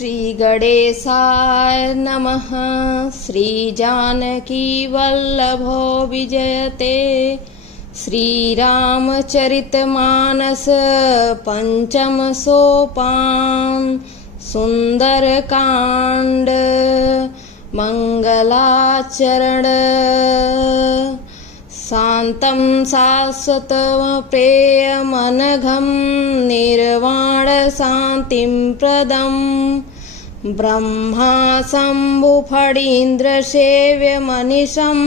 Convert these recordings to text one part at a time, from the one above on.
श्री गणेशाय नमः। श्री जानकी वल्लभो विजयते। श्रीरामचरितमानस पंचम सोपान। सुंदरकांड मंगलाचरण। शान्तं शाश्वतमप्रेयमनघं निर्वाण शान्तिं प्रदं। ब्रह्मा शम्भुफणीन्द्रसेव्यमनिशं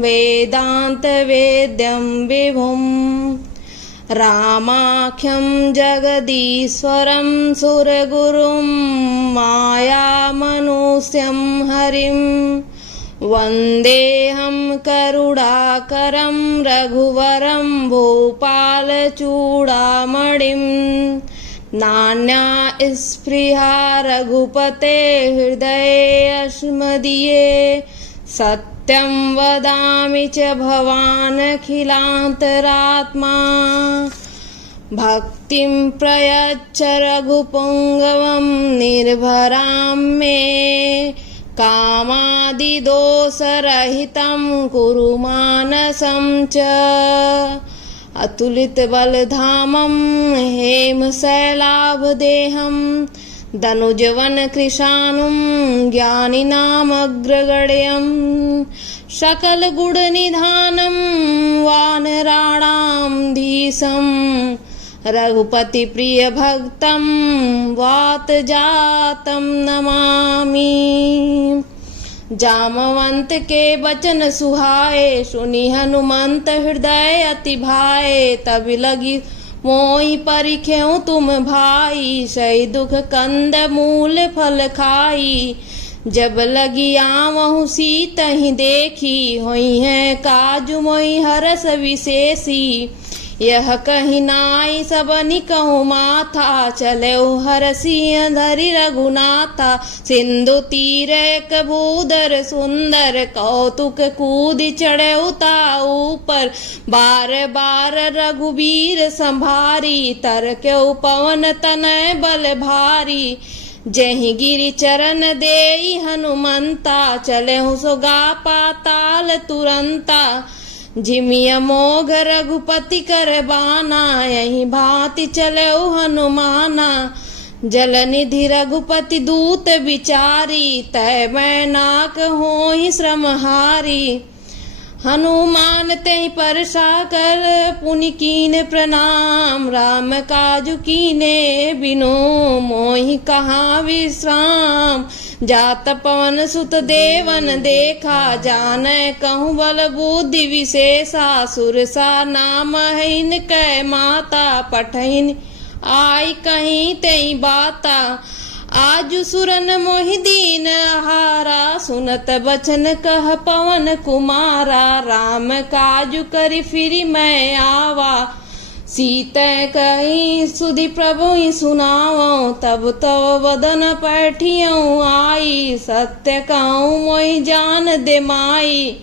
वेदान्तवेद्यं विभुम्। रामाख्यं जगदीश्वरं सुरगुरुं मायामनुष्यं हरिं। वन्देऽहं करुणाकरं रघुवरं भूपालचूडामणिं। नान्या स्पृहा रघुपते हृदये अस्मदीये। सत्यं वदामि च भवानखिलान्तरात्मा। भक्तिं प्रयच्छ रघुपुङ्गवं निर्भरां मे। कामादिदोषरहितं कुरु मानसं च। अतुलितबलधामं हेमशैलाभदेहं। दनुजवनकृशानुं ज्ञानिनामग्रगण्यं। सकलगुणनिधानं वानराणां धीशं। रघुपतिप्रियभक्तं वातजातं नमामि। जामवंत के वचन सुहाए सुनि हनुमंत हृदय अति भाए। तब लगी मोहि परिख्यऊ तुम भाई। सही दुख कंद मूल फल खाई। जब लगी आवहु सीतहि देखी। होई है काजु मोहि हरस विशेषी। यह कही नाई सबनि कहु माथा। चले हरसी धरि रघुनाथा। सिंधु तीर एक भूधर सुंदर। कौतुक कूदि चढ़े उता ऊपर। बार बार रघुबीर संभारी। तरक्यउ पवन तनय बल भारी। जहि गिरि चरण देई हनुमंता। चले सोगा पाताल तुरंता। जिमिया मोघ रघुपति कर बाना। यही भांति चले हनुमाना। जलनिधि रघुपति दूत विचारी। तय मैनाक होहि श्रमहारी। हनुमान तेहि परसा कर पुनि कीन प्रणाम। राम काजु कीने बिनु मोहि कहाँ विश्राम। जात पवन सुत देवन देखा। जानै कहूँ बल बुद्धि विशेषा। सुरसा नाम है इनकै माता। पठहिन आई कहीं तेई बाता। आजु सुरन मोहि दीन आहारा। सुनत बचन कह पवन कुमारा। राम काजु करि फिरि मैं आवा। सीते कही सुधि प्रभु सुनावो। तब तव वदन पैठियऊ आई। सत्य कहूँ मोहि जान दे माई।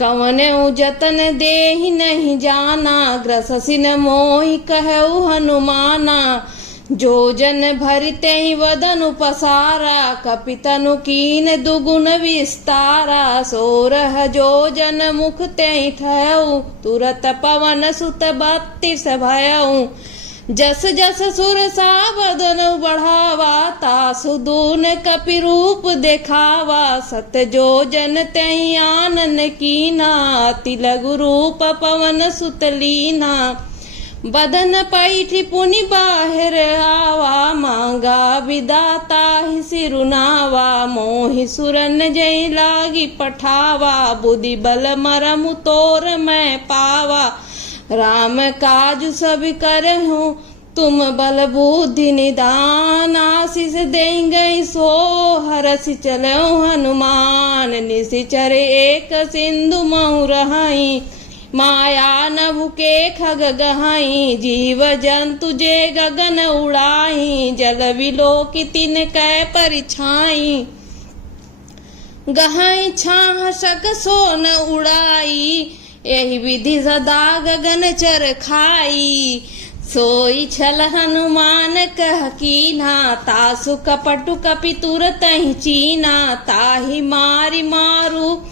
कवनेऊ जतन देहि नहीं जाना। ग्रससिन मोहि कहऊ हनुमाना। जो जन भरते ही वदन पसारा। कपितनु कीन दुगुन विस्तारा। सोरह जो जन मुख ते ठहऊ। तुरत पवन सुत 32 भयऊ। जस जस सुरसा बदन बढ़ावा। तासु दून कपि रूप देखावा। सत जो जन तेहि आनन कीना। अति लघु रूप पवन सुत लीना। बदन पैठी पुनि बाहिर आवा। मांगा विदाता ही सिरुनावा। मोहि सुरन जय लागी पठावा। बुद्धि बल मरम तोर मैं पावा। राम काजु सब करहूँ तुम बल बुद्धि निदान। आशीष देंगे सो हरसि चलो हनुमान। निशिचर एक सिंधु महु रहाई। माया नभु के खग गहाई। जीव जंतु जे गगन उड़ाई। जल विलोकि तिन कै परिछाई। गहाई छाह सक सोन उड़ाई। यही विधि सदा गगन चर खाई। सोई छल हनुमान कह कीन्हा, तासु कपटु कपि तुरतहि चीना। ताहि मारि मारू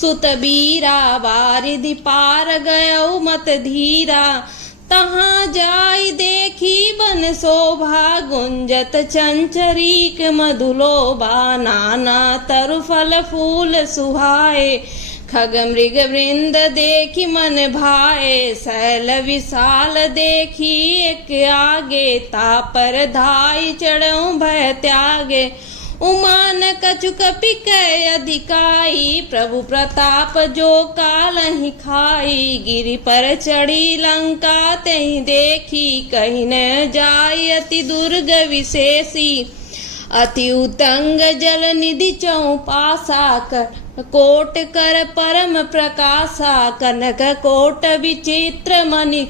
सुत बीरा, बारिधि पार गयउ मत धीरा। तहाँ जाई देखी बन शोभा, गुंजत चंचरीक मधुलोभा। नाना तरु फल फूल सुहाए, खग मृग वृंद देखी मन भाए। शैल विशाल देखी एक आगे, तापर धाई चढ़ऊ भय त्यागे। उमान कछु कपि कै अधिकाई, प्रभु प्रताप जो कालहि खाई। गिरि पर चढ़ी लंका तहि देखी, कहीं न जाई अति दुर्ग विशेषी। अति उतंग जल निधि चौपासा, कोट कर परम प्रकाशा। कनक कोट विचित्र मणि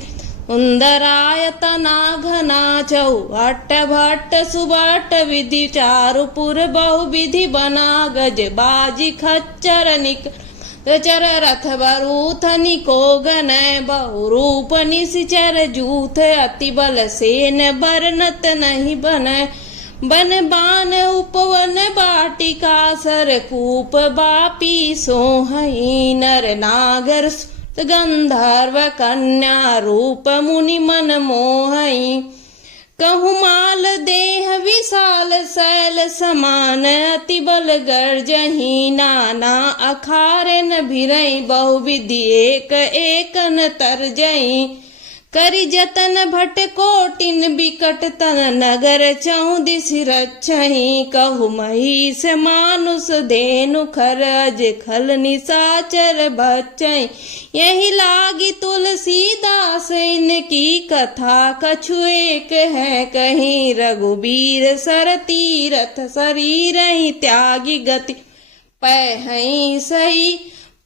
सुंदरायतना घना। चौहट भट्ट सुबट विधि, चारुपुर बहुविधि बना। गज बाजी खच्चर निक चर, रथ बरूथ निको गन। बहुरूप निशिचर जूथ, अति बल सेन बरनत नहीं बन। बन बान उपवन बाटिका, सर कूप बापी सोहई। नर नागर गंधर्व कन्या, रूप मुनि मन मोहई। कहु माल देह विशाल शैल समान, अति बल गर्जहि। नाना अखारेन भिरई, बहुविधि एक एकन तरजई। करि जतन भट कोटिन बिकट तन, नगर चौदिस रक्षहि। कहु महिष मानुष धेनु खर, अज खल निशाचर बचई। यही लागी तुलसीदास इनकी कथा, कछु एक है कहीं। रघुबीर सर तीरथ, शरीर ही त्यागी गति पै सही।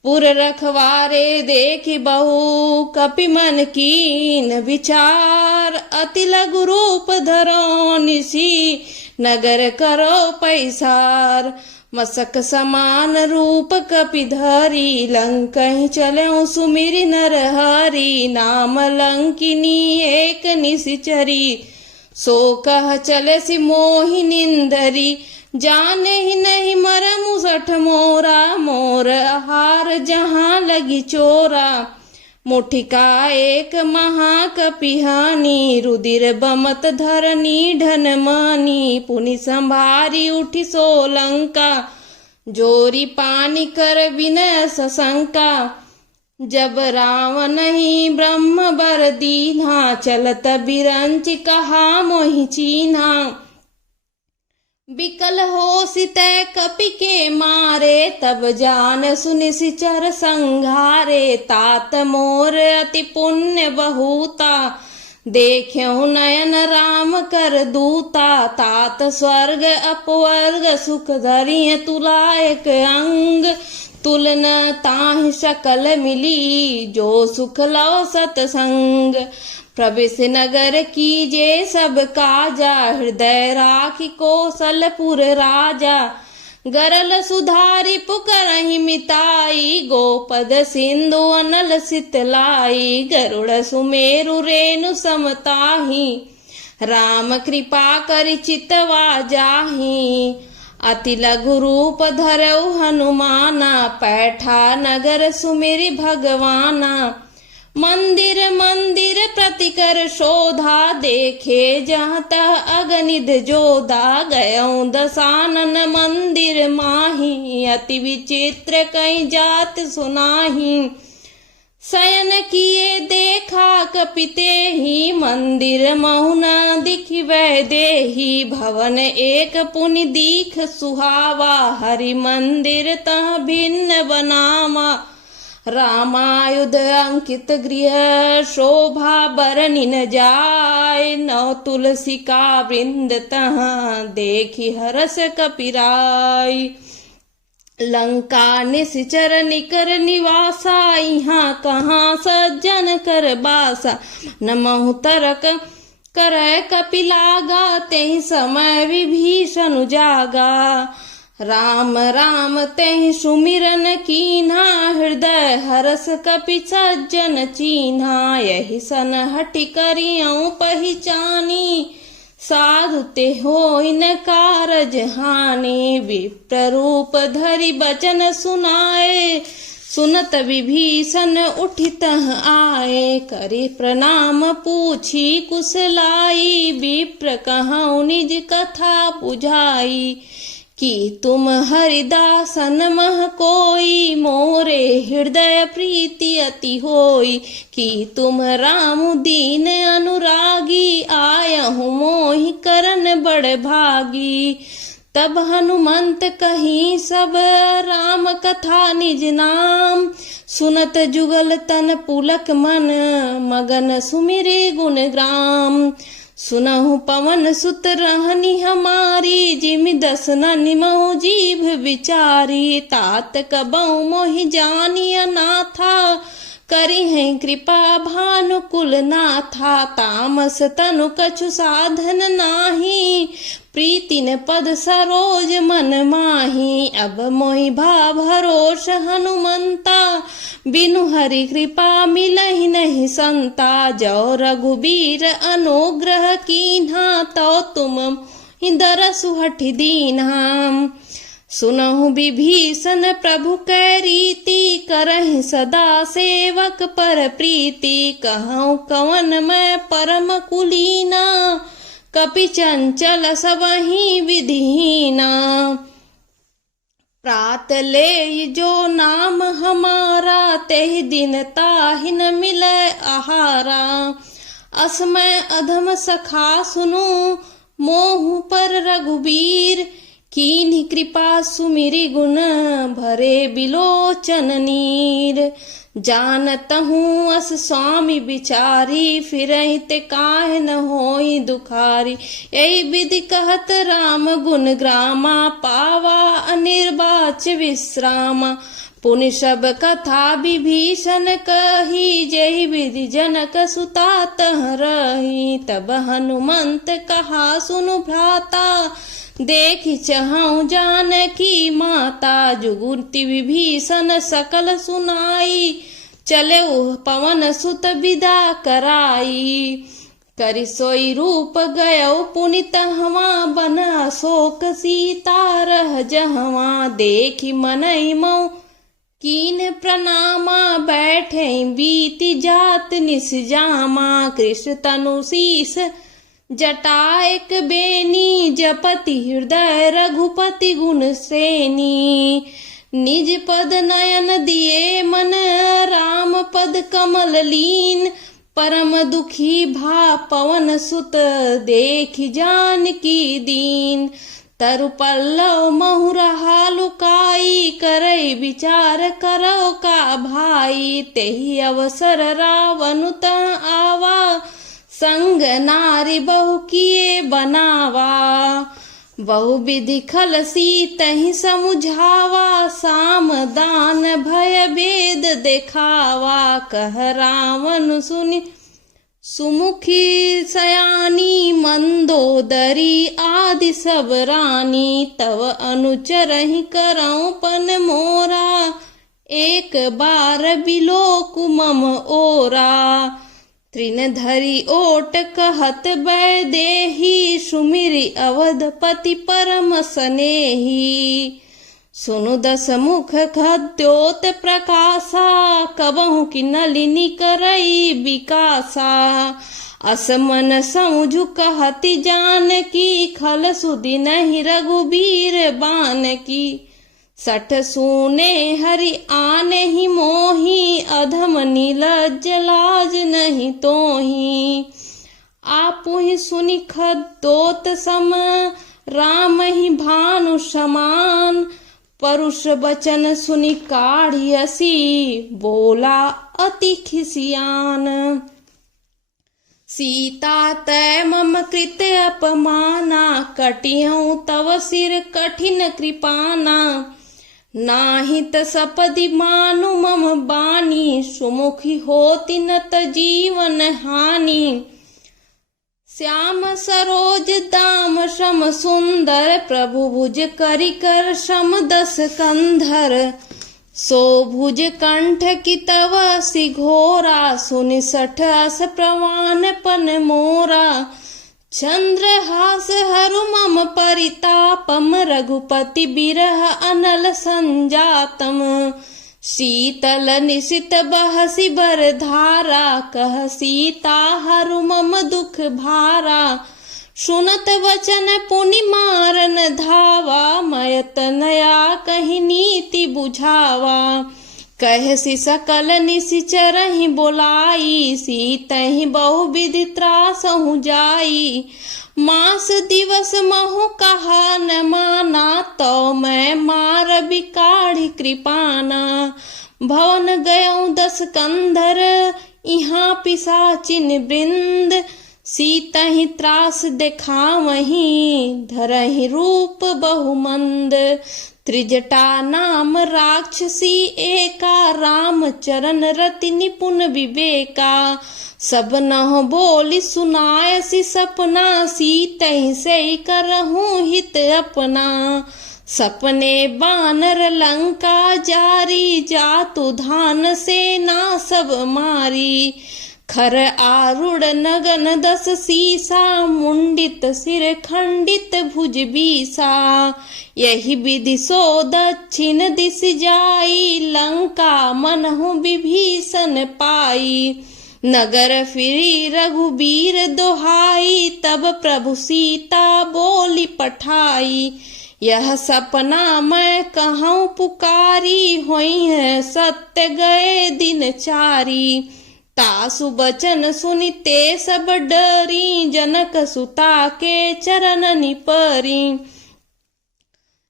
पुर रखवारे देखि बहु, कपि मन कीन विचार। अति लघु रूप धरो निसी, नगर करो पैसार। मसक समान रूप कपि धरी, लंकहि चलऊ सुमिरि नरहरि। नाम लंकिनी एक निशिचरी, सो कह चलसि मोहि निंदरी। जाने ही नहीं मरमु सठ मोरा, मोर हार जहाँ लगी चोरा। मुठिका एक महाकपिहानी, रुदिर बमत धरनी ढन मानी। पुनि संभारी उठी सोलंका, जोरी पानी कर विनय सशंका। जब रावण ही ब्रह्म बर दीन्हा, चलत बिरंच कहा मोहि चीन्हा। बिकल हो सितै कपि के मारे, तब जान सुनि सिचर संघारे। तात मोर अति पुण्य बहुता, देख्यहु नयन राम कर दूता। तात स्वर्ग अपवर्ग सुख धरिय तुलायक अंग। तुलन ताहि सकल मिली, जो सुख लो सतसंग। प्रवेश नगर कीजे सब काजा, हृदय राखी कौशलपुर राजा। गरल सुधारी पुकरहि मिताई, गोपद सिंधु अनल सितलाई। गरुड़ सुमेरु रेणु समताही, राम कृपा करि चितवा जाही। अति लघु रूप धरऊ हनुमाना, पैठा नगर सुमिरि भगवाना। मंदिर मंदिर प्रतिकर शोधा, देखे जहाँ तह अगनिध जोधा। गयऊँ दसानन मंदिर माही, अति विचित्र कई जात सुनाही। शयन किए देखा कपिते ही, मंदिर महुना दिखि वै देही। भवन एक पुनि दीख सुहावा, हरि मंदिर तह भिन्न बनावा। रामायुध अंकित गृह, शोभा बरनि न जाय। नौ तुलसी का वृंद तहाँ, देखि हरस कपिराय। लंका निशिचर निकर निवासा, यहाँ कहाँ सज्जन कर बासा। नमहु तरक करय कपिलागा, तेहि समय विभीषण जागा। राम राम तेहि सुमिरन कीन्हा, हृदय हरस कपि सज्जन चीन्हा। यही सन हठि करियौ पहिचानी, साधु ते होई न कारज हानि। विप्र रूप धरि बचन सुनाए, सुनत विभीषण उठि तह आए। करि प्रणाम पूछी कुशलाई, विप्र कहौ निज कथा बुझाई। कि तुम हरिदासन मह कोई, मोरे हृदय प्रीति अति होई। कि तुम राम दीन अनुरागी, आयहु मोहि करन बड़ भागी। तब हनुमंत कहीं सब राम कथा निज नाम, सुनत जुगल तन पुलक मन, मगन सुमिरे गुण ग्राम। सुनहु पवन सुत रहनी हमारी, जिमि दस न निमहु जीभ विचारी। तात कबहु मोहि जानी अनाथा, करी है कृपा भानुकुल नाथा। तामस तनु कछु साधन नाही, प्रीतिन पद सरोज मन माही। अब मोहि भा भरोस हनुमंता, बिनु हरि कृपा मिलहि नहीं संता। जो रघुबीर अनुग्रह कीन्हा, तो तुम दरसु हठि दीन्हा। सुनहु विभीषण प्रभु कै रीति, करहि सदा सेवक पर प्रीति। कहूँ कवन मैं परम कुलीना, कपि चंचल सबहि विधिहीना। प्रात ले जो नाम हमारा, तेहि दिन ताहि न मिलै आहारा। असमय अधम सखा सुनु, मोहु पर रघुबीर। कीन्हि कृपा सुमिरि गुण, भरे बिलोचन नीर। जानतहु अस स्वामी विचारी, फिरहि ते काहे न होई दुखारी। यही विधि कहत राम गुण ग्रामा, पावा अनिर्वाच विश्रामा। पुनि सब कथा विभीषण कही, जहि विधि जनक सुता तह रही। तब हनुमंत कहा सुनु भ्राता, देखि चहु जानकी माता। जुगुति विभीषण सकल सुनाई, चले पवन सुत विदा कराई। करि सोई रूप गयो पुनि तहवा, बन अशोक सीता रह जहवा। देखि मनई मऊ कीन प्रणामा, बैठे बीति जात निस जामा। कृष्ण तनु शीस जटा एक बेनी, जपति हृदय रघुपति गुण श्रेणी। निज पद नयन दिए मन, राम पद कमल लीन। परम दुखी भा पवन सुत, देखि जानकी दीन। तरु पल्लव महुरहा लुकाई, करई विचार करो का भाई। तेहि अवसर रावण तह आवा, संग नारी बहु किए बनावा। बहु विधि खल सीतहि समुझावा, साम दान भय भेद देखावा। कह रावण सुनि सुमुखी सयानी, मंदोदरी आदि सब रानी। तव अनुचरहि करौ पन मोरा, एक बार बिलोकु मम ओरा। तृण धरि ओट कहत वैदेही, सुमिरि अवधपति परम सनेही। सुनु दस मुख खद्योत प्रकाशा, कबहु की नलिनी करई विकासा। असमन समुझु कहति जानकी, खल सुधि नहीं रघुबीर बानकी। सठ सूने हरि आने ही मोही, अधम नीलज लाज नहीं तोही। आपु ही सुनि खद्योत सम, राम ही भानु समान। परुष बचन सुनि काढ़ियसी, बोला अति खिसियान। सीता तै मम कृत अपमाना, कटिहूँ तव सिर कठिन कृपाना। नाहित सपदि मानु मम बानी, सुमुखी होति न त जीवन हानि। श्याम सरोज दाम श्रम सुंदर, प्रभु भुज करि कर श्रम 10 कंधर। सो भुज कंठ की तव सि घोरा, सुनि 60 अस प्रवान पन मोरा। चंद्रहास हरु मम परितापम, रघुपति बिरह अनल संजातम। शीतल निशित बहसि बर धारा, कह सीता हरु मम दुख भारा। सुनत वचन पुनि मारन धावा, मयत नया कहि नीति बुझावा। कहसि सकल निशिचरहि बोलाई, सीतहि बहुविधि त्रासहु जाई। मास दिवस महु कहा न माना, तो मैं मार बिकाढ़ी कृपाना। भवन गयऊ 10 कंधर, इहाँ पिशाचिन वृंद। सीतहि त्रास देखावहीं, धरहि रूप बहुमंद। त्रिजटा नाम राक्षसी एका, राम चरण रति निपुण विवेका। सब नह बोली सुनायसि सपना, सीतहि से करहूँ हित अपना। सपने बानर लंका जारी, जातु धान सेना सब मारी। खर आरूढ़ नगन 10 सीसा, मुंडित सिर खंडित भुज बीसा। यही विधि सो दक्षिण दिस जाई, लंका मनहु विभीषण पाई। नगर फिरी रघुबीर दोहाई, तब प्रभु सीता बोली पठाई। यह सपना मैं कहूँ पुकारी, होई है सत्य गए दिन चारी। तासु बचन सुनिते सब डरी, जनक सुता के चरण निपरी।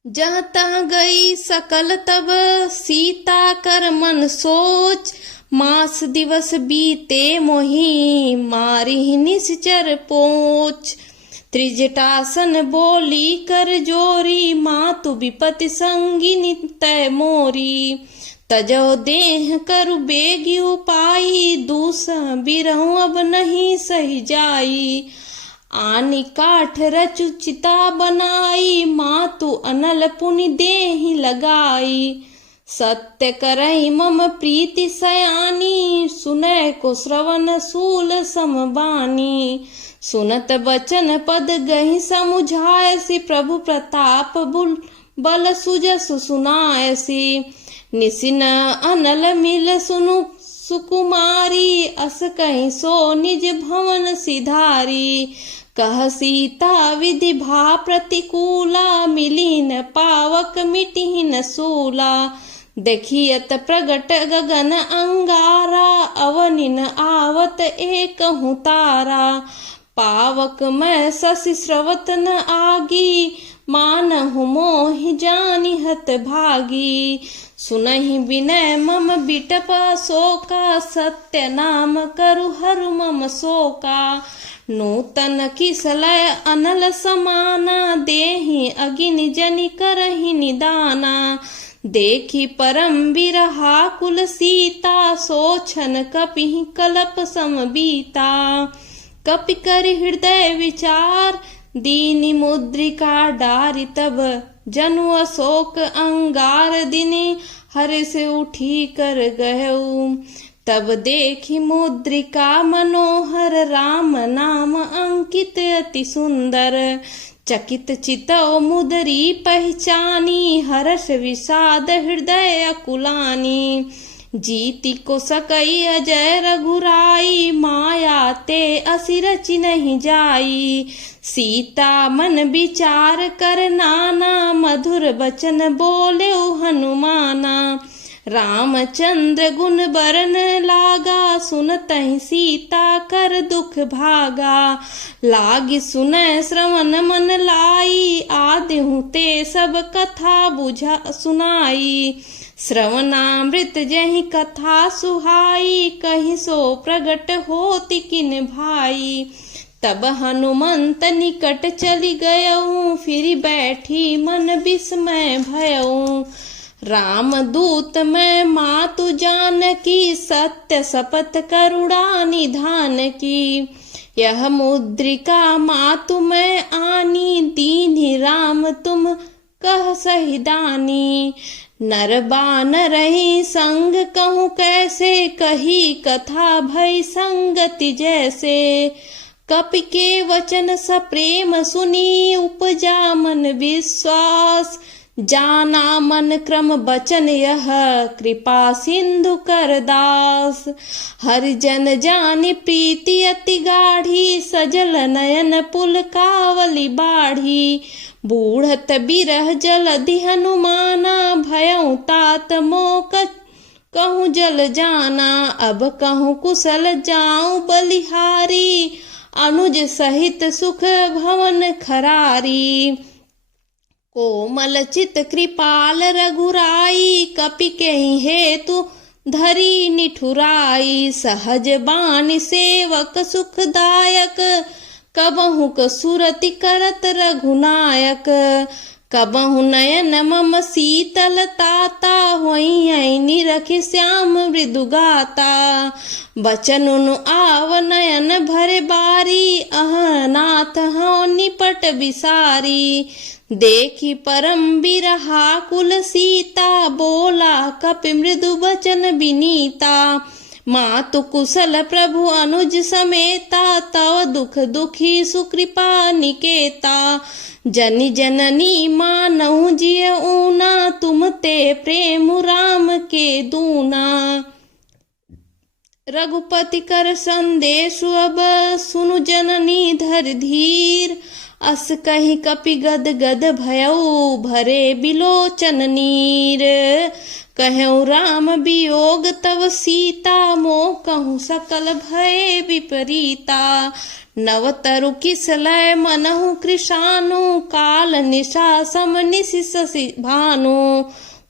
जहाँ तहाँ गई सकल तब सीता कर मन सोच, मास दिवस बीते मोही मारी निश्चर पोच। त्रिजटासन बोली कर जोरी, मातु विपति संगिनी तय मोरी। तजो देह करु बेगी उपाई, दूसह बिरहूं अब नहीं सही जाई। आनी काठ रचु चिता बनाई, मातु अनल पुनि देहि लगाई। सत्य करहि मम प्रीति सयानी, सुनय को श्रवण सूल समबानी। सुनत बचन पद गहि समुझायसि, प्रभु प्रताप बल सुजसु सुनायसि। निसिन अनल मिल सुनु सुकुमारी, अस कहीं सो निज भवन सिधारी। कह सीता विधि भा प्रतिकूला, मिली न पावक मिटी न सूला। देखियत प्रगट गगन अंगारा, अवनि न आवत एकहु तारा। पावक मैं शशि स्रवत न आगी, मानहु मोहि जानि हत भागी। सुनहि विनय मम बिटप शोका, सत्य नाम करु हरु मम शोका। नूतन किसलय अनल समाना, देहि अगिनि जनि करहि निदाना। देखी परम बिरहा कुल सीता, सोछन कपिहि कलप समबीता। कपि करि हृदय विचार, दीनि मुद्रिका डारि तब। जनु अशोक अंगार दिने, हर्ष से उठी कर गयऊ। तब देखी मुद्रिका मनोहर, राम नाम अंकित अति सुंदर। चकित चितौ मुदरी पहचानी, हर्ष विषाद हृदय अकुलानी। जीति को सकई अजय रघुराई, माया ते असि रचि नहीं जाई। सीता मन विचार कर नाना, मधुर बचन बोले हनुमाना। रामचंद्र गुण बरन लागा, सुनतहि सीता कर दुख भागा। लागी सुनय श्रवण मन लाई, आदिहु ते सब कथा बुझा सुनाई। श्रवणामृत जहि कथा सुहाई, कहि सो प्रगट होति किन भाई। तब हनुमंत निकट चली गयऊ, फिर बैठी मन विस्मय भयऊ। राम दूत मैं मातु जानकी, सत्य शपथ करुणा निधान की। यह मुद्रिका मातु मैं आनी, दीन्हि राम तुम कह सही दानी। नर बानर ही संग कहूँ कैसे, कही कथा भई संगति जैसे। कपि के वचन सप्रेम सुनी, उपजा मन विश्वास। जाना मन क्रम बचन यह, कृपा सिंधु कर दास। हरिजन जानि प्रीति अति गाढ़ी, सजल नयन पुल कावली बाढ़ी। बूढ़त बिरह जलधि हनुमाना, भयउ तात मोक कहूँ जल जाना। अब कहूँ कुशल जाऊं बलिहारी, अनुज सहित सुख भवन खरारी। कोमल चित कृपाल रघुराई, कपि केहि हेतु धरी निठुराई। सहज बानी सेवक सुखदायक, कबहु कसुरति करत रघुनायक। कबहु नयन मम शीतल ताता, होई निरखि श्याम मृदु गाता। बचन उनु आव नयन भरे बारी, अह नाथ हौ निपट बिसारी। देखी परम बिरहा कुल सीता, बोला कपि मृदु बचन बिनीता। मातु कुशल प्रभु अनुज समेता, तव दुख दुखी सुकृपा निकेता। जनि जननी मानहु जिय ऊना, तुम ते प्रेम राम के दूना। रघुपति कर संदेशु अब, सुनु जननी धर धीर। अस कहि कपि गद गद भयउ, भरे बिलोचन नीर। कहऊँ राम वियोग तव सीता, मोह कहूँ सकल भय विपरीता। नवतरु किसलय मनहु कृशानु, काल निशा सम निशि शशि भानु।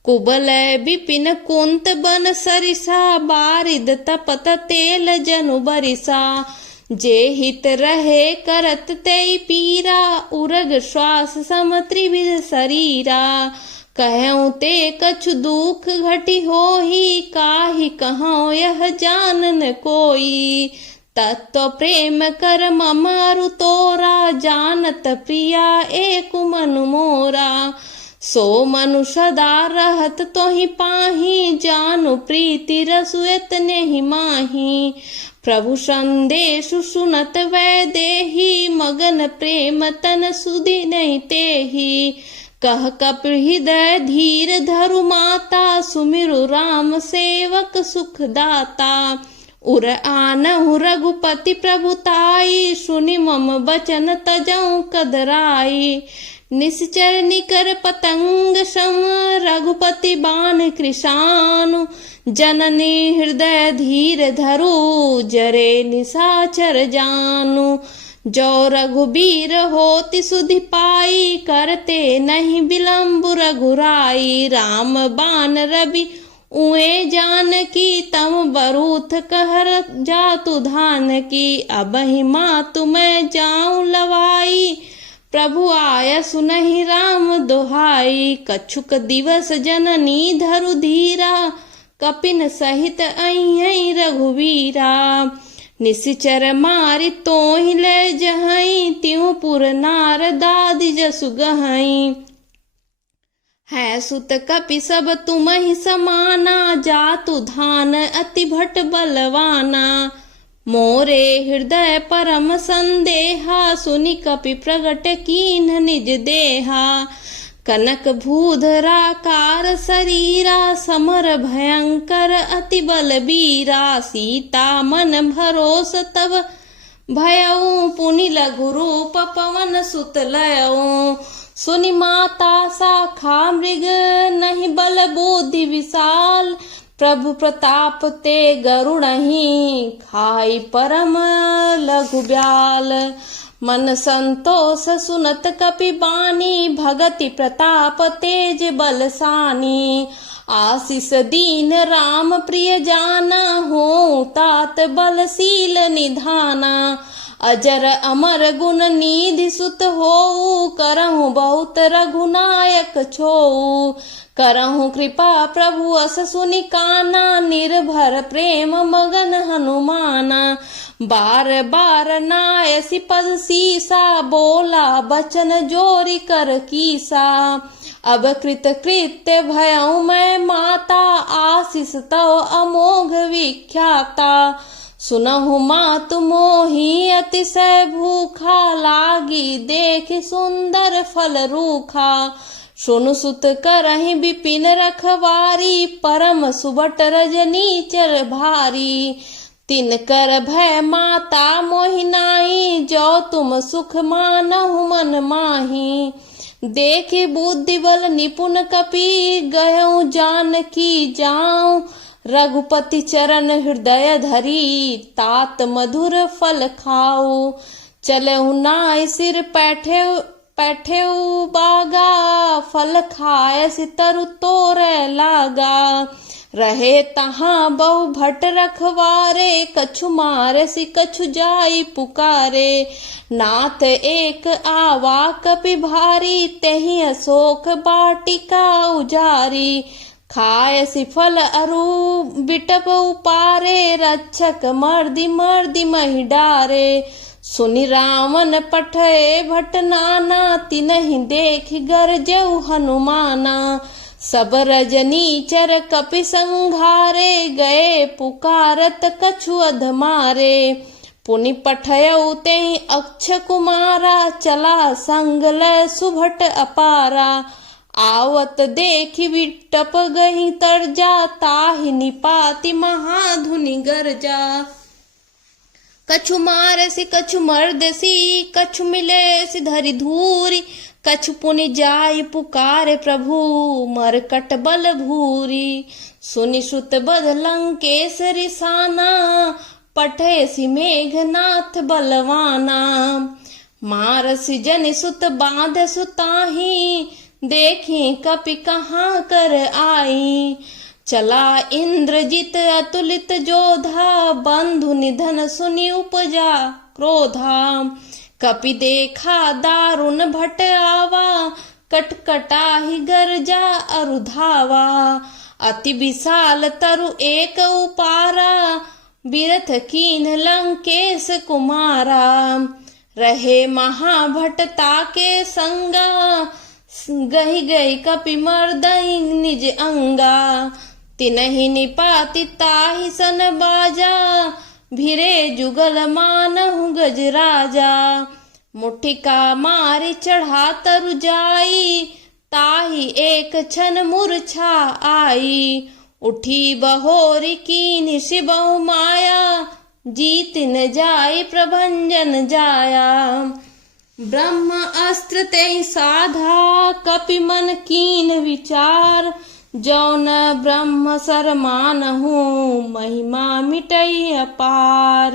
कुबलय विपिन कुंत बन सरिसा, बारिद तपत तेल जनु बरिसा। जे हित रहे करत ते पीरा, उरग श्वास सम त्रिविध शरीरा। कहऊँ ते कछु दुख घटी होही, काहि कहऊँ यह जानन कोई। तत्व प्रेम कर ममारु तोरा, जानत प्रिया एक मनु मोरा। सो मनु सदा रहत तोहि पाही, जानु प्रीति रसु एतने ही माही। प्रभु संदेशु सुनत वैदेही, मगन प्रेम तन सुधि नहीं तेही। कह कपि हृदय धीर धरु माता, सुमिरु राम सेवक सुख दाता। उर आनहु रघुपति प्रभुताई, सुनि मम बचन तजऊँ कदराई। निश्चर निकर पतंग सम, रघुपति बाण कृशानु। जननी हृदय धीर धरु, जरे निशाचर जानु। जो रघुबीर होति सुधि पाई, करते नहीं विलम्ब रघुराई। राम बाण रवि उए जानकी, तम बरूथ कहर जातु धान की। अबहि मातु मैं जाऊं लवाई, प्रभु आय सुनहि राम दोहाई। कछुक दिवस जननी धरु धीरा, कपिन सहित अइहै रघुवीरा। निशिचर मारि तोहि ले जहई, त्यों पुर नार दादि जसु गहई। है सुत कपि सब तुमहि समाना, जातु धान अति भट बलवाना। मोरे हृदय परम संदेहा, सुनि कपि प्रगट कीन्ह निज देहा। कनक भूधराकार शरीरा, समर भयंकर अति बलबीरा। सीता मन भरोस तब भयऊ, पुनि लघु रूप पवन सुत लयऊ। सुनि माता शाखा मृग, नहीं बल बुद्धि विशाल। प्रभु प्रताप ते गरुड़हि, खाई परम लघु ब्याल। मन संतोष सुनत कपि बानी, भगति प्रताप तेज बलसानी। आशीष दीन राम प्रिय जाना, हो तात बलशील निधाना। अजर अमर गुण निधि सुत होऊ, करहु बहुत रघुनायक छोऊ। करहु कृपा प्रभु अस सुनि काना, निर्भर प्रेम मगन हनुमाना। बार बार नायसी पद सीसा, बोला बचन जोरी कर कीसा। अब कृत कृत्य भयऊ मैं माता, आशीष तव अमोघ विख्याता। सुनहु मातु मोहि अतिशय भूखा, लागी देख सुंदर फल रूखा। सुनु सुत करहि विपिन रखवारी, परम सुबट रजनीचर भारी। तिन कर भय माता मोहि नाहि, जो तुम सुख मानहु मन माही। देखि बुद्धि बल निपुण कपि, गयऊँ जानकी जाऊँ। रघुपति चरण हृदय धरी, तात मधुर फल खाऊ। चलहु नाय सिर पैठे बागा, फल खाए सितरु तोरे लागा। रहे तहाँ बहु भट रखवारे, कछु मारे सि कछु जाई पुकारे। नाथ एक आवा कपि भारी, तेहि अशोक बाटिका उजारी। खाय सि फल अरु बिटप उपारे, रक्षक मर्दि मर्दि महि डारे। सुनि रावण पठय भट नाना, तिनहि देखि गरजेउ हनुमाना। सब रजनीचर कपि संघारे, गए पुकारत कछु अधमारे। पुनि पठयउ तेहि अक्ष कुमारा, चला संग लय सुभट अपारा। आवत देखि विटप गहि तरजा, ताहि निपाति महाधुनि गरजा। कछु मारसि कछु मर्दसि, कछु मिलेसि धरि धूरि। कछु पुनि जाय पुकारे प्रभु, मरकट बल भूरि। सुनि श्रुत बद लंकेश रिसाना, पठयसि मेघनाथ बलवाना। मारसि जनि सुत बांध सुताहि, देखी कपि कहाँ कर आई। चला इंद्रजित अतुलित जोधा, बंधु निधन सुनि उपजा क्रोधा। कपि देखा दारुण भट आवा, कटकटाहि गरजा अरुधावा। अति विशाल तरु एक उपारा, बिरथ कीन लंकेश कुमारा। रहे महाभट ताके संगा, गहि गहि कपि मर्दहि निज अंगा। तिनहि निपाति ताहि सन बाजा, भिरे जुगल मानहु गजराजा। मुठिका मारि चढ़ा तरु जाई, ताहि एक क्षण मूर्छा आई। उठी बहोरी कीन्हि शिबहु माया, जीत न जाई प्रभंजन जाया। ब्रह्म अस्त्र तेहि साधा, कपि मन कीन विचार। जौन ब्रह्म सर मानहु, महिमा मिटई अपार।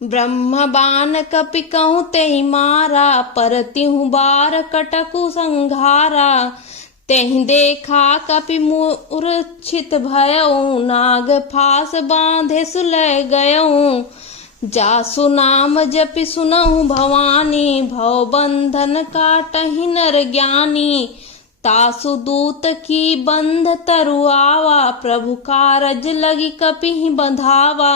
ब्रह्म बान कपि कहूँ तेहि मारा, परतिहु बार कटकु संघारा। तेहि देखा कपि मूर्छित भयऊ, नाग फास बांधे सुलय गयऊ। जासु नाम जपि सुनहु भवानी, भव बंधन काटहि नर ज्ञानी। तासु दूत की बंध तरु आवा, प्रभु कारज लगी कपि बंधावा।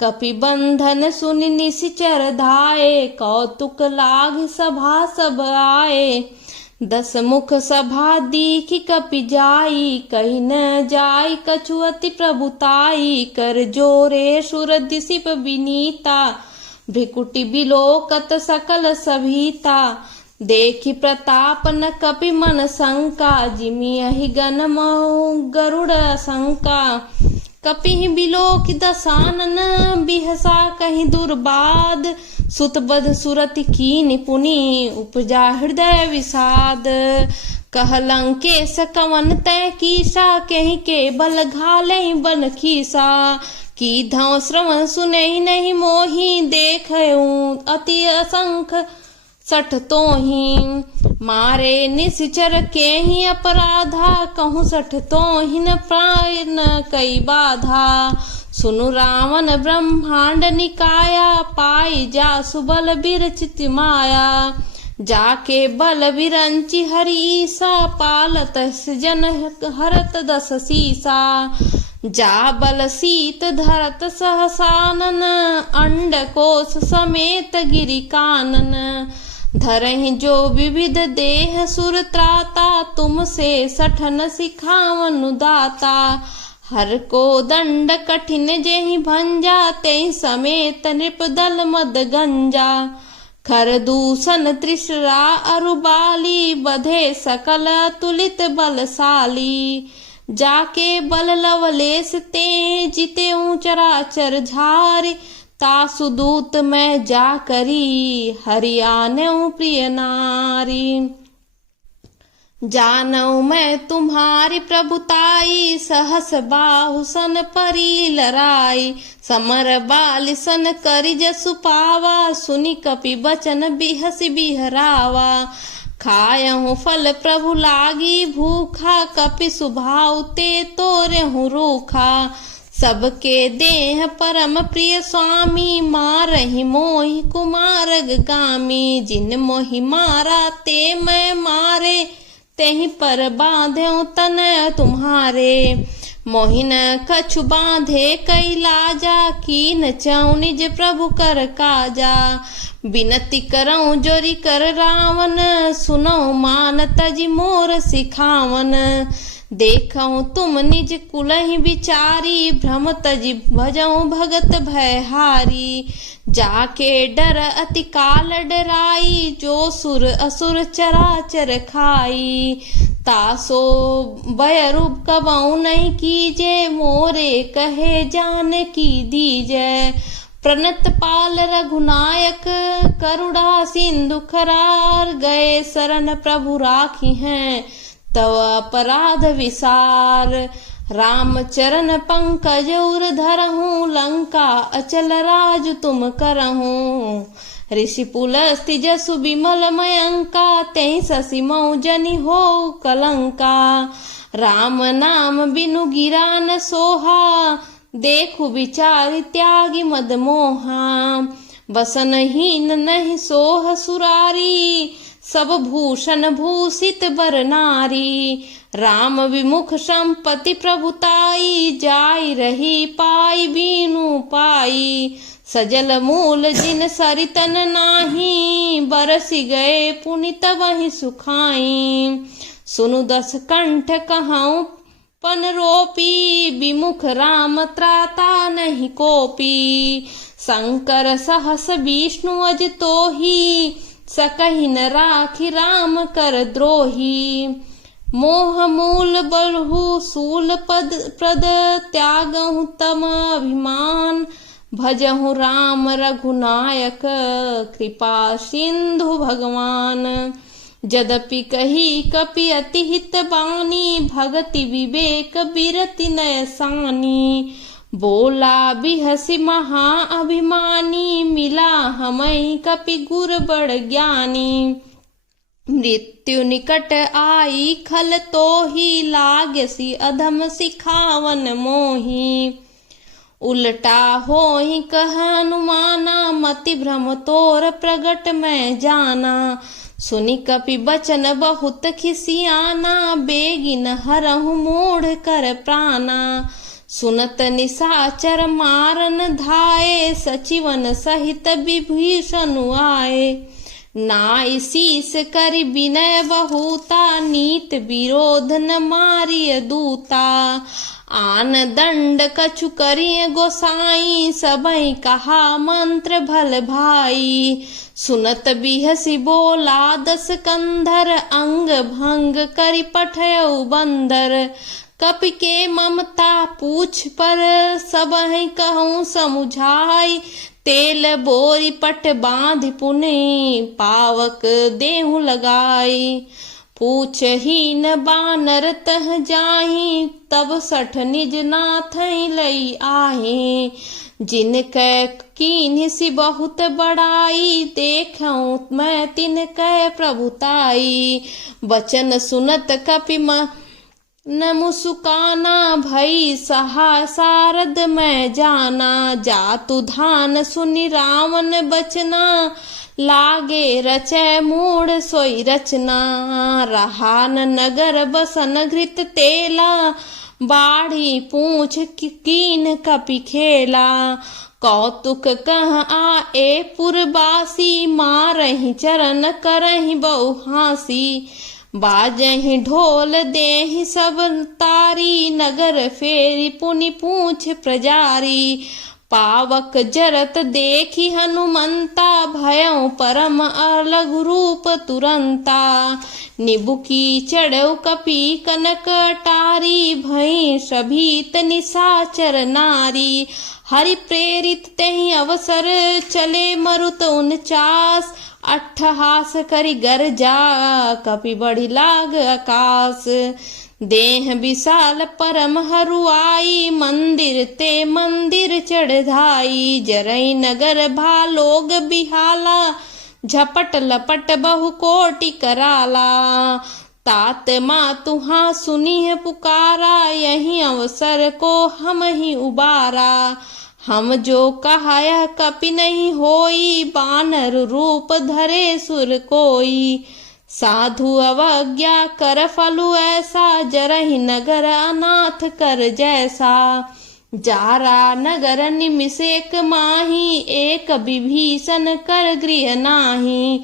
कपि बंधन सुनि निशिचर धाये, कौतुक लाग सभा सब आए। 10 मुख सभा दीखि कपि जाई, कहि न जाई कछु अति प्रभुताई। कर जोरे सुर दिसिप विनीता, भ्रिकुटि बिलोकत सकल सभीता। देखि प्रताप न कपि मन शंका, जिमि अहि गन महु गरुड़ शंका। कपि बिलोकि दसानन, बिहसा कहि दुर्बाद। सुतबध सुरति कीन्हि पुनि, उपजा हृदय विषाद। कह लंकेश कवन तै कीसा, कहि के बल घालहि बन खीसा। की धौ श्रवण सुनहि नहीं मोहि, देखऊँ अति असंख सठ तोहि। मारे निश्चर केहि अपराधा, कहूँ सठ तोहिन प्राण कई बाधा। सुनु रावण ब्रह्मांड निकाया, पाई जा सुबल बिरचित माया। जाके बल बिरंचि हरि ईसा, पालत जन हरत दस सीसा। जा बल सीत धरत सहसानन, अंड कोश समेत गिरि कानन। धरहि जो विविध देह सुर त्राता, तुमसे सठन सिखावनु दाता। हर को दंड कठिन जेहि भंजा, तेहि समेत नृपदल मद गंजा। खर दूषण त्रिशरा अरुबाली, बधे सकल तुलित बलशाली। जाके बल लवलेश ते जिते चराचर झारी, तासु दूत मैं जा करी, हरियाणेऊ प्रिय नारी। जानऊ मैं तुम्हारी प्रभुताई, सहस बाहु सन परी लराई। समर बाल सन करि जसु पावा, सुनि कपि बचन बिहसि बिहरावा। खायहु फल प्रभु लागी भूखा, कपि सुभाव ते तोरेहु रूखा। सबके देह परम प्रिय स्वामी, मारहि मोहि कुमारग गामी। जिन मोहि मारा ते मैं मारे, तेहि पर बांधेउ तन तुम्हारे। मोहिन कछु बांधे कई लाजा, कीन चऊ निज प्रभु कर काजा। बिनती करऊं जोरी कर रावण, सुनऊ मान तजि मोर सिखावन। देखऊं तुम निज कुलहि विचारी, भ्रम तजि भजऊं भगत भयहारी। जाके डर अति काल डराई, जो सुर असुर चराचर खाई। तासो भय रूप कबऊ नहीं कीजे, मोरे कहे जान की दीजे। प्रणत पाल रघुनायक, करुणा सिंधु खरार। गए शरण प्रभु राखी हैं, तव अपराध विसार। राम चरण पंकज उर धरहूँ, लंका अचल राज तुम करहूँ। ऋषि पुलस्ति जसु विमल मयंका, तेहि शशि मऊ जनि हो कलंका। राम नाम बिनु गिरा न सोहा, देखु विचारि त्यागी मद मोहा। बसनहीन नहीं सोह सुरारी, सब भूषण भूषित बर नारी। राम विमुख संपत्ति प्रभुताई, जाई रही पाई बीनु पाई। सजल मूल जिन सरितन नाही, बरसि गए पुनित वही सुखाई। सुनु दस कंठ कहऊँ पन रोपी, विमुख राम त्राता नहीं कोपी। शंकर सहस विष्णु अज तोही, सकहि न राखी राम कर द्रोही। मोह मूल बलहु सूल पद प्रद, त्यागहु तम अभिमान। भजहु राम रघुनायक, कृपा सिंधु भगवान। यद्यपि कही कपि अति हित बानी, भगति विवेक बिरति नय सानी। बोला बिहसि महा अभिमानी, मिला हमई कपि गुर बड़ ज्ञानी। मृत्यु निकट आई खल तोही, लागसी अधम सिखावन मोही। उल्टा होहि कह अनुमाना, मति भ्रम तोर प्रगट मैं जाना। सुनि कपि बचन बहुत खिसियाना, बेगिन हरहु मूढ़ कर प्राणा। सुनत निशाचर मारन धाये, सचिवन सहित विभीषण आए। नाई शीस करि विनय बहुता, नीत विरोध न मारिय दूता। आन दंड कछु करिय गोसाई, सबई कहा मंत्र भल भाई। सुनत बिहसि बोला दस कंधर, अंग भंग करि पठयउ बंदर। कपि के ममता पूछ पर, सबहि कहूँ समुझाई। तेल बोरी पट बांध पुनि, पावक देहु लगाई। पूछ हीन बानर तह जाही, तब सठ निज नाथ लई आही। जिनकै कीन्हि बहुत बड़ाई, देखऊँ मैं तिनकै प्रभुताई। बचन सुनत कपि न मुस्काना भई सहा सारद मैं जाना, जातु धान सुनि रावण बचना, लागे रचय मूढ़ सोई रचना। रहान नगर बसन घृत तेला, बाढ़ी पूछ कीन कपि खेला। कौतुक कह आए पुरबासी, मारहि चरण करहि बहु हासी। बाजहि ढोल देहि सब तारी, नगर फेरी पुनि पूछ प्रजारी। पावक जरत देखी हनुमंता, भयउ परम अलग रूप तुरंता। निबुकी चढ़ऊ कपि कनक अटारी, भई सभीत निशाचर नारी। हरि प्रेरित तेहि अवसर, चले मरुत 49। अट्ठहास करि गरजा, कपि बढ़ि लाग आकाश। देह विशाल परम हरुआई, मंदिर ते मंदिर चढ़ाई। जरई नगर भालोग बिहाला, झपट लपट बहु कोटि कराला। तात मातुहा सुनिह पुकारा, यही अवसर को हम ही उबारा। हम जो कहाया कपि नहीं होई, बानर रूप धरे सुर कोई। साधु अवज्ञा कर फलु ऐसा, जरहि नगर अनाथ कर जैसा। जारा नगर निमिषेक माही, एक विभीषण कर गृह नाही।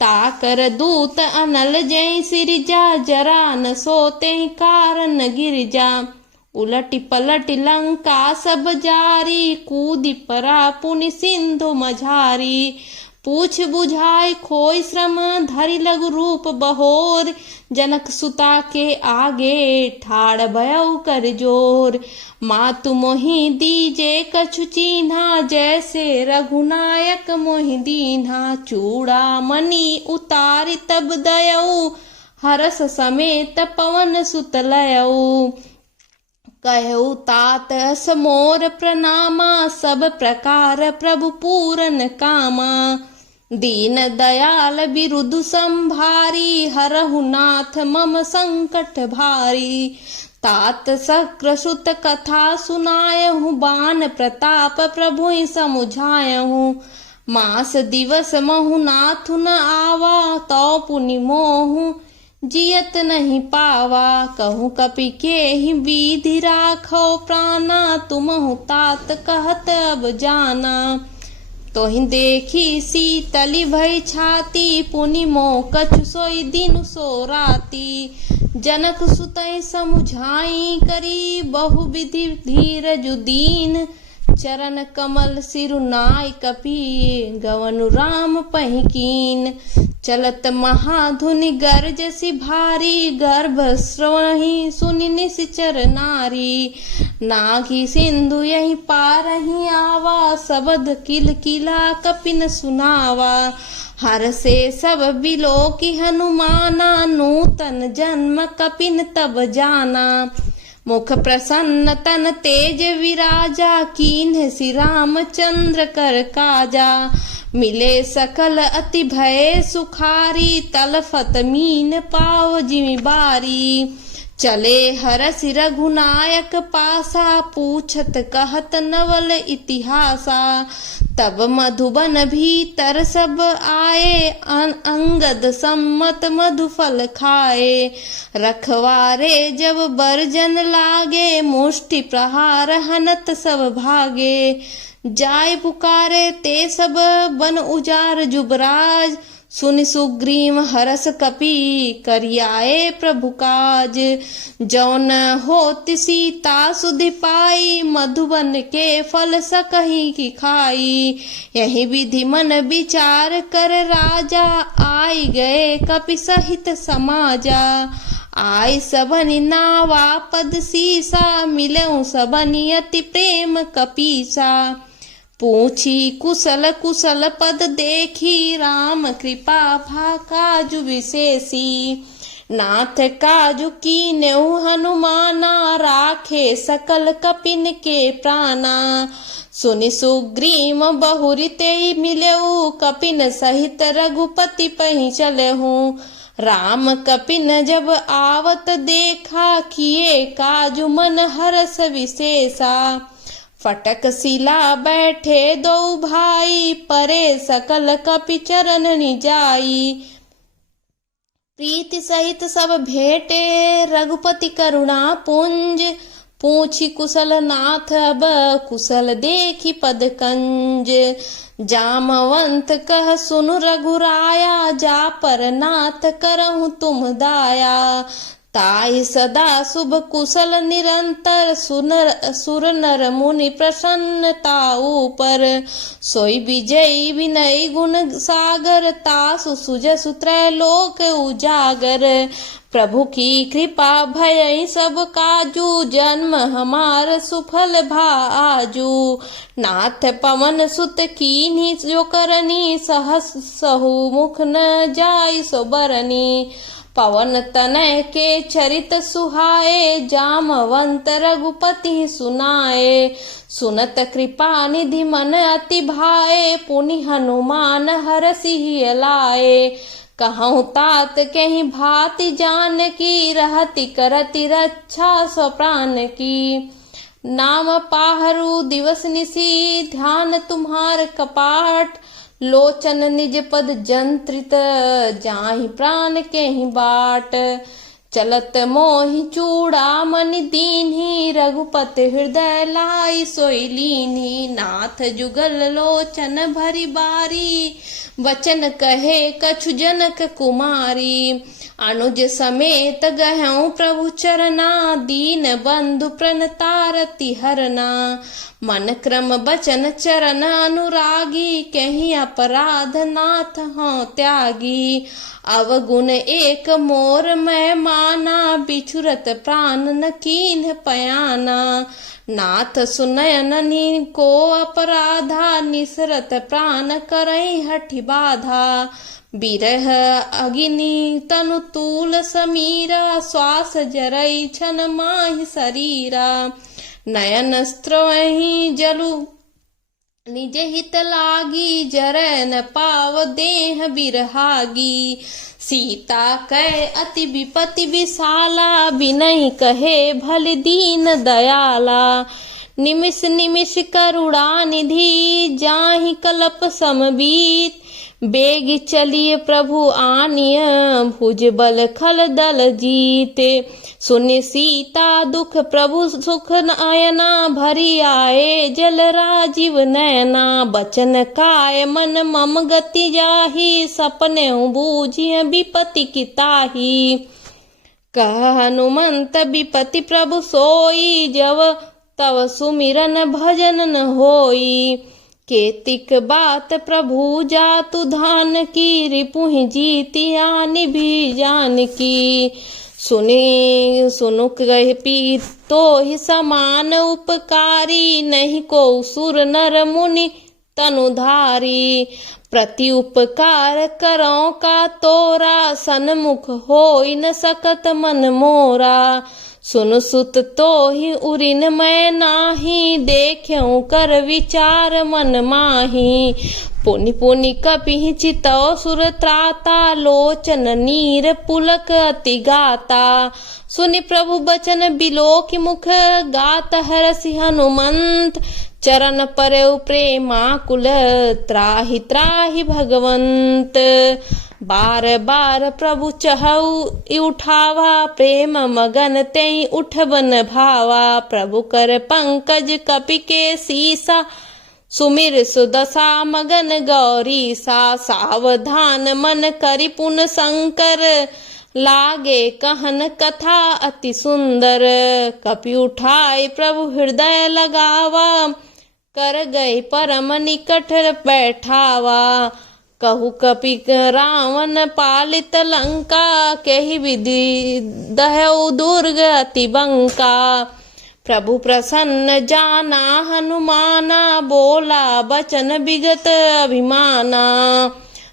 ताकर दूत अनल जय सिरजा, जरा न सोते कारण गिरजा। उलटी पलटी लंका सब जारी, कूदी परा पुनि सिंधु मझारी। पूछ बुझाई खोई श्रम, धरि लघु रूप बहोर। जनक सुता के आगे, ठाड़ भयउ कर जोर। मातु मोहि दीजे कछु चीन्हा, जैसे रघुनायक मोहि दीन्हा। चूड़ा मणि उतारि तब दयऊ, हरस समेत पवन सुत लयऊ। कहु तात अस मोर प्रणामा, सब प्रकार प्रभु पूरन कामा। दीन दयाल बिरुदु संभारी, हरहु नाथ मम संकट भारी। तात शक्र सुत कथा सुनायहु, बान प्रताप प्रभु समुझायहु। मास दिवस महु नाथु न आवा, तौ पुनि मोहु जियत नहीं पावा। कहूँ कपि के ही विधि राखो प्राणा, तुमहु तात कहत अब जाना। तोहि देखी शीतली भई छाती, पुनि मोह कछु सोई दिन सो राती। जनक सुतई समुझाई करी, बहु विधि धीरजु दीन। चरण कमल सिरुनाय कपि, गवनु राम पहिकीन। चलत महाधुनि गरजसि भारी, गर्भ स्रवहि सुनि निश्चर नारी। नागी सिंधु यही पारहि आवा, सबद किल किला कपिन सुनावा। हर से सब बिलो की हनुमाना, नूतन जन्म कपिन तब जाना। मुख प्रसन्न तन तेज विराजा, कीन्ह श्री रामचंद्र कर काजा। मिले सकल अति भय सुखारी, तलफत मीन पाव जिमि बारी। चले हरसि रघुनायक पासा, पूछत कहत नवल इतिहासा। तब मधुबन भीतर सब आए, अंगद सम्मत मधुफल खाए। रखवारे जब बरजन लागे, मुष्टि प्रहार हनत सब भागे। जाय पुकारे ते सब बन उजार जुबराज, सुनि सुग्रीव हरस कपि करियाए प्रभु काज। जौन होति सीता सुधि पाई, मधुबन के फल सकहि की खाई। यही विधि मन विचार कर राजा, आई गए कपि सहित समाजा। आय सबनि नावा पद सीसा, मिलऊं सबनि अति प्रेम कपीसा। पूछी कुशल कुशल पद देखी, राम कृपा भा काजु विशेषी। नाथ काजु कीन्हु हनुमाना, राखे सकल कपिन के प्राणा। सुनि सुग्रीव बहुरि तेहि मिलऊ, कपिन सहित रघुपति पहि चलहु। राम कपिन जब आवत देखा, किए काजु मन हरस विशेषा। फटक शिला बैठे दो भाई, परे सकल कपि चरण निजाई। प्रीति सहित सब भेटे, रघुपति करुणा पुंज। पूछी कुशल नाथ, अब कुशल देखी पद कंज। जामवंत कह सुनु रघुराया, जा पर नाथ करहु तुम दाया। ताहि सदा शुभ कुशल निरंतर, सुर नर मुनि प्रसन्नता ऊपर। सोई विजयी विनय गुण सागर, तासु सुजसु त्रैलोक उजागर। प्रभु की कृपा भयहि सब काजू, जन्म हमार सुफल भाजू। नाथ पवन सुत कीन्ही जो करनी, सहस सहु मुख न जाय सो बरनी। पवन तनय के चरित सुहाए, जामवंत रघुपति सुनाए। सुनत कृपा निधि मन अति भाए, पुनि हनुमान हरषि लाए। कहूँ तात कहीं भांति जानकी, रहति करति रक्षा सो प्राण की। नाम पाहरु दिवस निसी, ध्यान तुम्हार कपाट। लोचन निज पद जंत्रित, जाहि प्राण केहि बाट। चलत मोहि चूड़ामणि दीन्ही, रघुपति हृदय लाई सोई लीन्ही। नाथ जुगल लोचन भरी बारी, वचन कहे कछु जनक कुमारी। अनुज समेत गहऊँ प्रभु चरना, दीन बंधु प्रणतारति हरना। मन क्रम बचन चरण अनुरागी, कहीं अपराध नाथ हों त्यागी। अवगुण एक मोर मैं माना, बिछुरत प्राण न कीन्ह पयाना। नाथ सुनयननि को अपराधा, निसरत प्राण करई हठि बाधा। बिरह अग्नि तनु तूल समीरा, श्वास जरई छन माहि शरीरा। नयन स्त्रवहि जलु निज हित लागी, जरै न पाव देह बिरहागी। सीता कै अति विपति विशाला, बिनहि कहे भल दीन दयाला। निमिष निमिष करुणा निधि, जाहि कल्प समबीत। बेग चलिए प्रभु आनिय, भुज बल खल दल जीते। सुनि सीता दुख प्रभु सुख नयना, भरी आए जल राजीव नयना। बचन काय मन मम गति जाहि, सपने बूझिय विपति की ताहि। कह हनुमंत विपति प्रभु सोई, जब तव सुमिरन भजन न होई। केतिक बात प्रभु जातु धान की, रिपुहि जीति आनि भी जानकी। सुनु कहि पी तो ही समान उपकारी, नहीं को सुर नर मुनि तनुधारी। प्रति उपकार करो का तोरा, सन्मुख होई न सकत मन मोरा। सुन सुत तो ही उरिन मैं नाही, देख्यऊ कर विचार मन माही। पुनि पुनि कपिहि चितौ सुर त्राता, लोचन नीर पुलक अति गाता। सुनि प्रभु बचन बिलोकि मुख, गात हरषि हनुमंत। चरण परौ प्रेमाकुल, त्राहि त्राहि भगवंत। बार बार प्रभु चहु उठावा, प्रेम मगन तेहि उठबन भावा। प्रभु कर पंकज कपि के सीसा, सुमिर सुदशा मगन गौरीसा। सावधान मन करि पुन शंकर, लागे कहन कथा अति सुंदर। कपि उठाए प्रभु हृदय लगावा, कर गए परम निकट बैठावा। कहु कपि रावण पालित लंका, केहि विधि दहउ दुर्ग अति बंका। प्रभु प्रसन्न जाना हनुमाना, बोला बचन विगत अभिमाना।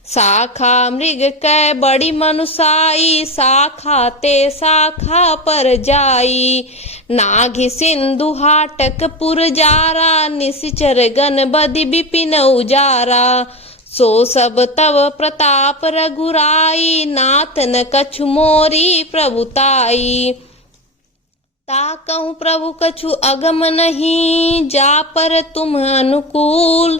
शाखा मृग कै बड़ी मनुसाई, शाखा ते शाखा पर जाई। नाघि सिंधु हाटक पुर जारा, निशिचर गण बदि विपिन उजारा। सो सब तव प्रताप रघुराई, नाथ न कछु मोरी प्रभुताई। ता कहूँ प्रभु कछु अगम नहीं, जा पर तुम अनुकूल,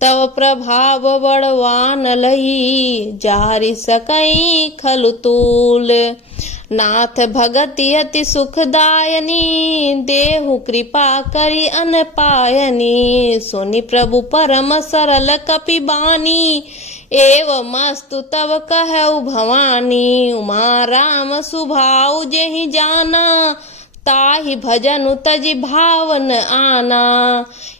तव प्रभाव बड़वान लही, जारि सकई खलु तूल। नाथ भगति अति सुखदायनी, देहु कृपा करि अन पायनी। सुनि प्रभु परम सरल कपि बानी, एवमस्तु तव कहउ भवानी। उमा राम सुभाउ जेहि जाना, ताहि भजनु तजि भावन आना।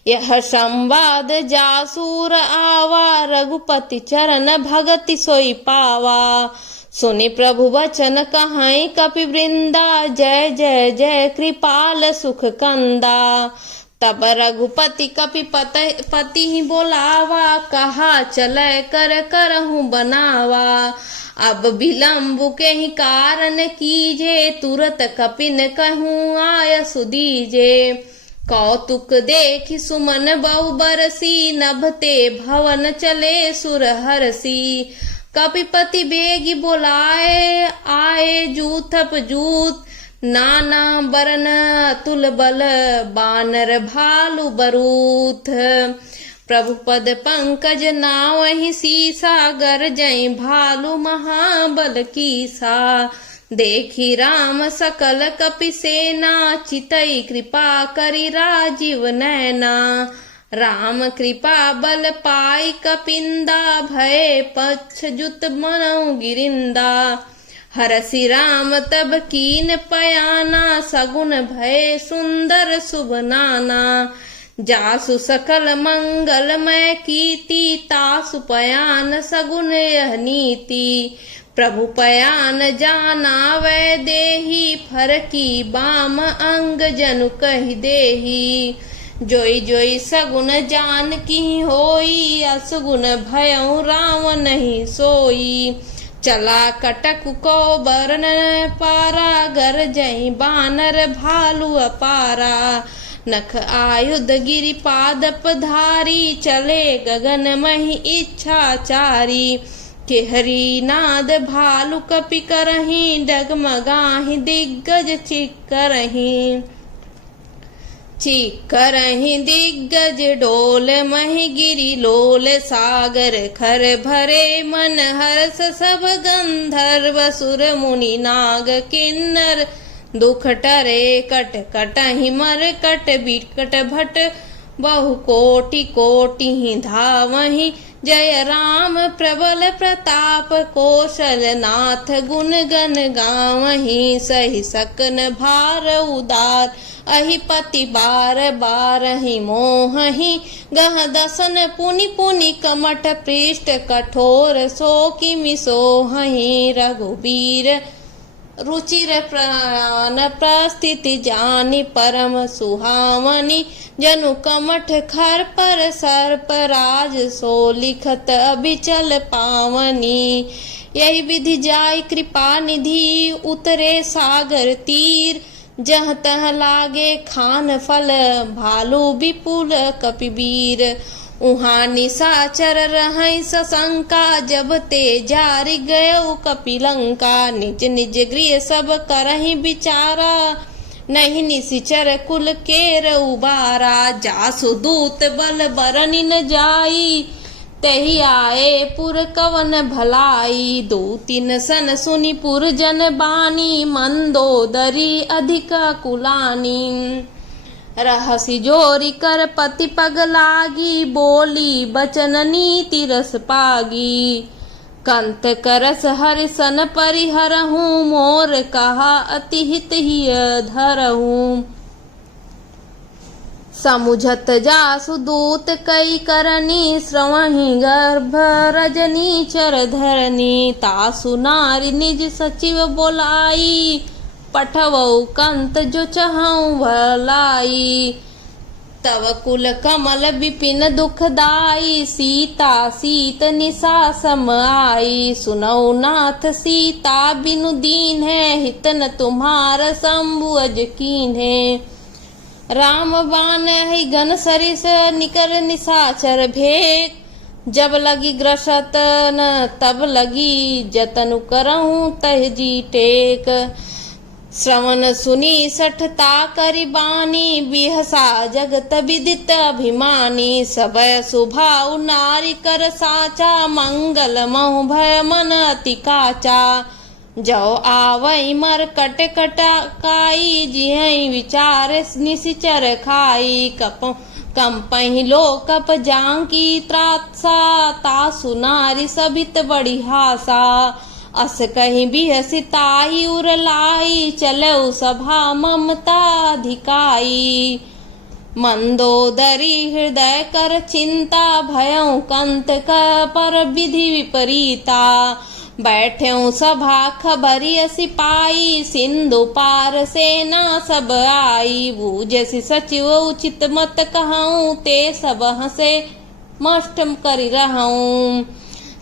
यह संवाद जासूर आवा, रघुपति चरण भगति सोई पावा। सुनि प्रभु वचन कहाई कपि वृंदा, जय जय जय कृपाल सुख कंदा। तब रघुपति कपि पति बोलावा, कहा चलै कर करहूँ बनावा। अब विलम्ब के ही कारण कीजे, तुरत कपिन कहूँ आय सुदीजे। कौतुक देखि सुमन बहु बरसी, नभते भवन चले सुर हरसी। कपिपति बेगी बोलाए, आए जूथप जूत, नाना बरन अतुल बल, बानर भालु बरूथ। प्रभु पद पंकज नावहि सीसा, गरजई भालु महाबल कीसा। देखी राम सकल कपि सेना, चितई कृपा करि राजीव नैना। राम कृपा बल पाई कपिंदा, भये पच्छजुत मनउ गिरिंदा। हरसि राम तब कीन पयाना, सगुन भय सुंदर शुभ नाना। जासु सकल मंगलमय कीर्ति, तासु पयान सगुन यह नीति। प्रभु पयान जाना वै देही, फरकी बाम अंग जनु कहि देही। जोई जोई सगुन जान की होई, असगुन भयउ राम नहीं सोई। चला कटक को बरन पारा, गरजई बानर भालु अपारा। नख आयुध गिरि पादप धारी, चले गगन महि इच्छाचारी। केहरी नाद भालु कपि करहीं, डगमगाहि दिग्गज चिक्करहीं दिग्गज डोल। महि गिरि लोल सागर खर भरे, मन हर्ष सब गंधर्व सुर मुनि नाग किन्नर। दुख टरे कट कटहि मर कट, बिकट भट बहु कोटि कोटि धावहि। जय राम प्रबल प्रताप, कौशल नाथ गुण गण गावहि। सहि सकन भार उदार, अहिपति बार बारहि मोहहि। गह दसन पुनि पुनि कमठ, पृष्ठ कठोर सो किमि सोहहि। रघुबीर रुचिर प्राण प्रस्थिति, जानि परम सुहावनी। जनु कमठ खर पर सर्प राज, सो लिखत अबिचल पावनी। यही विधि जाय कृपा निधि, उतरे सागर तीर। जह तह लागे खान फल, भालु विपुल कपिवीर। उहाँ निशाचर रहै सशंका, जब ते जारि गयउ कपिलंका। निज निज गृह सब करहि विचारा, नहीं निशिचर कुल केर उबारा। जासु दूत बल बरनि न जाई, तहि आए पुर कवन भलाई। दो तीन सन सुनि पुर जन बानी, मंदोदरी अधिक कुलानी। रहसि जोरी कर पति पग लागी, बोली बचन नीति रस पागी। कंत करस हरिसन परिहरहूँ, मोर कहा अति हित हिय धरहूँ। समुझत जासु दूत कई करनी, श्रवहि गर्भ रजनी चर धरनी। तासु नारी निज सचिव बोलाई, पठवऊ कंत जो चहऊ भलाई। तव कुल कमल विपिन दुखदाई, सीता सीत निशा सम आई। सुनऊ नाथ सीता बिनु दीन है, हितन तुम्हार शंभु अज कीन है। राम बान है गन सरिस, निकर निशाचर भेक। जब लगी ग्रसत न तब लगी जतन करहूँ तह जी टेक। श्रवण सुनी सठता करि बानी बिहसा जगत विदित अभिमानी। सब सुभाउ नारी कर साचा मंगल महु भय मन अति काचा। जो आवई मर कट कटाकाई जिहई विचार निशिचर खाई। कम पहिलो कप जांकी त्रासा तासु नारी सभित बड़ी हासा। अस कहीं बिहसी ताई उरलाई चलऊ सभा ममता अधिकाई। मंदोदरी हृदय कर चिंता भयऊ कंत पर विधि विपरीता। बैठ्यूं सभा खबरिय सिपाई सिंधु पार सेना सब आई। बूझसी सचिव उचित मत कहूँ ते सब हंसे मष्ट करि रहूं।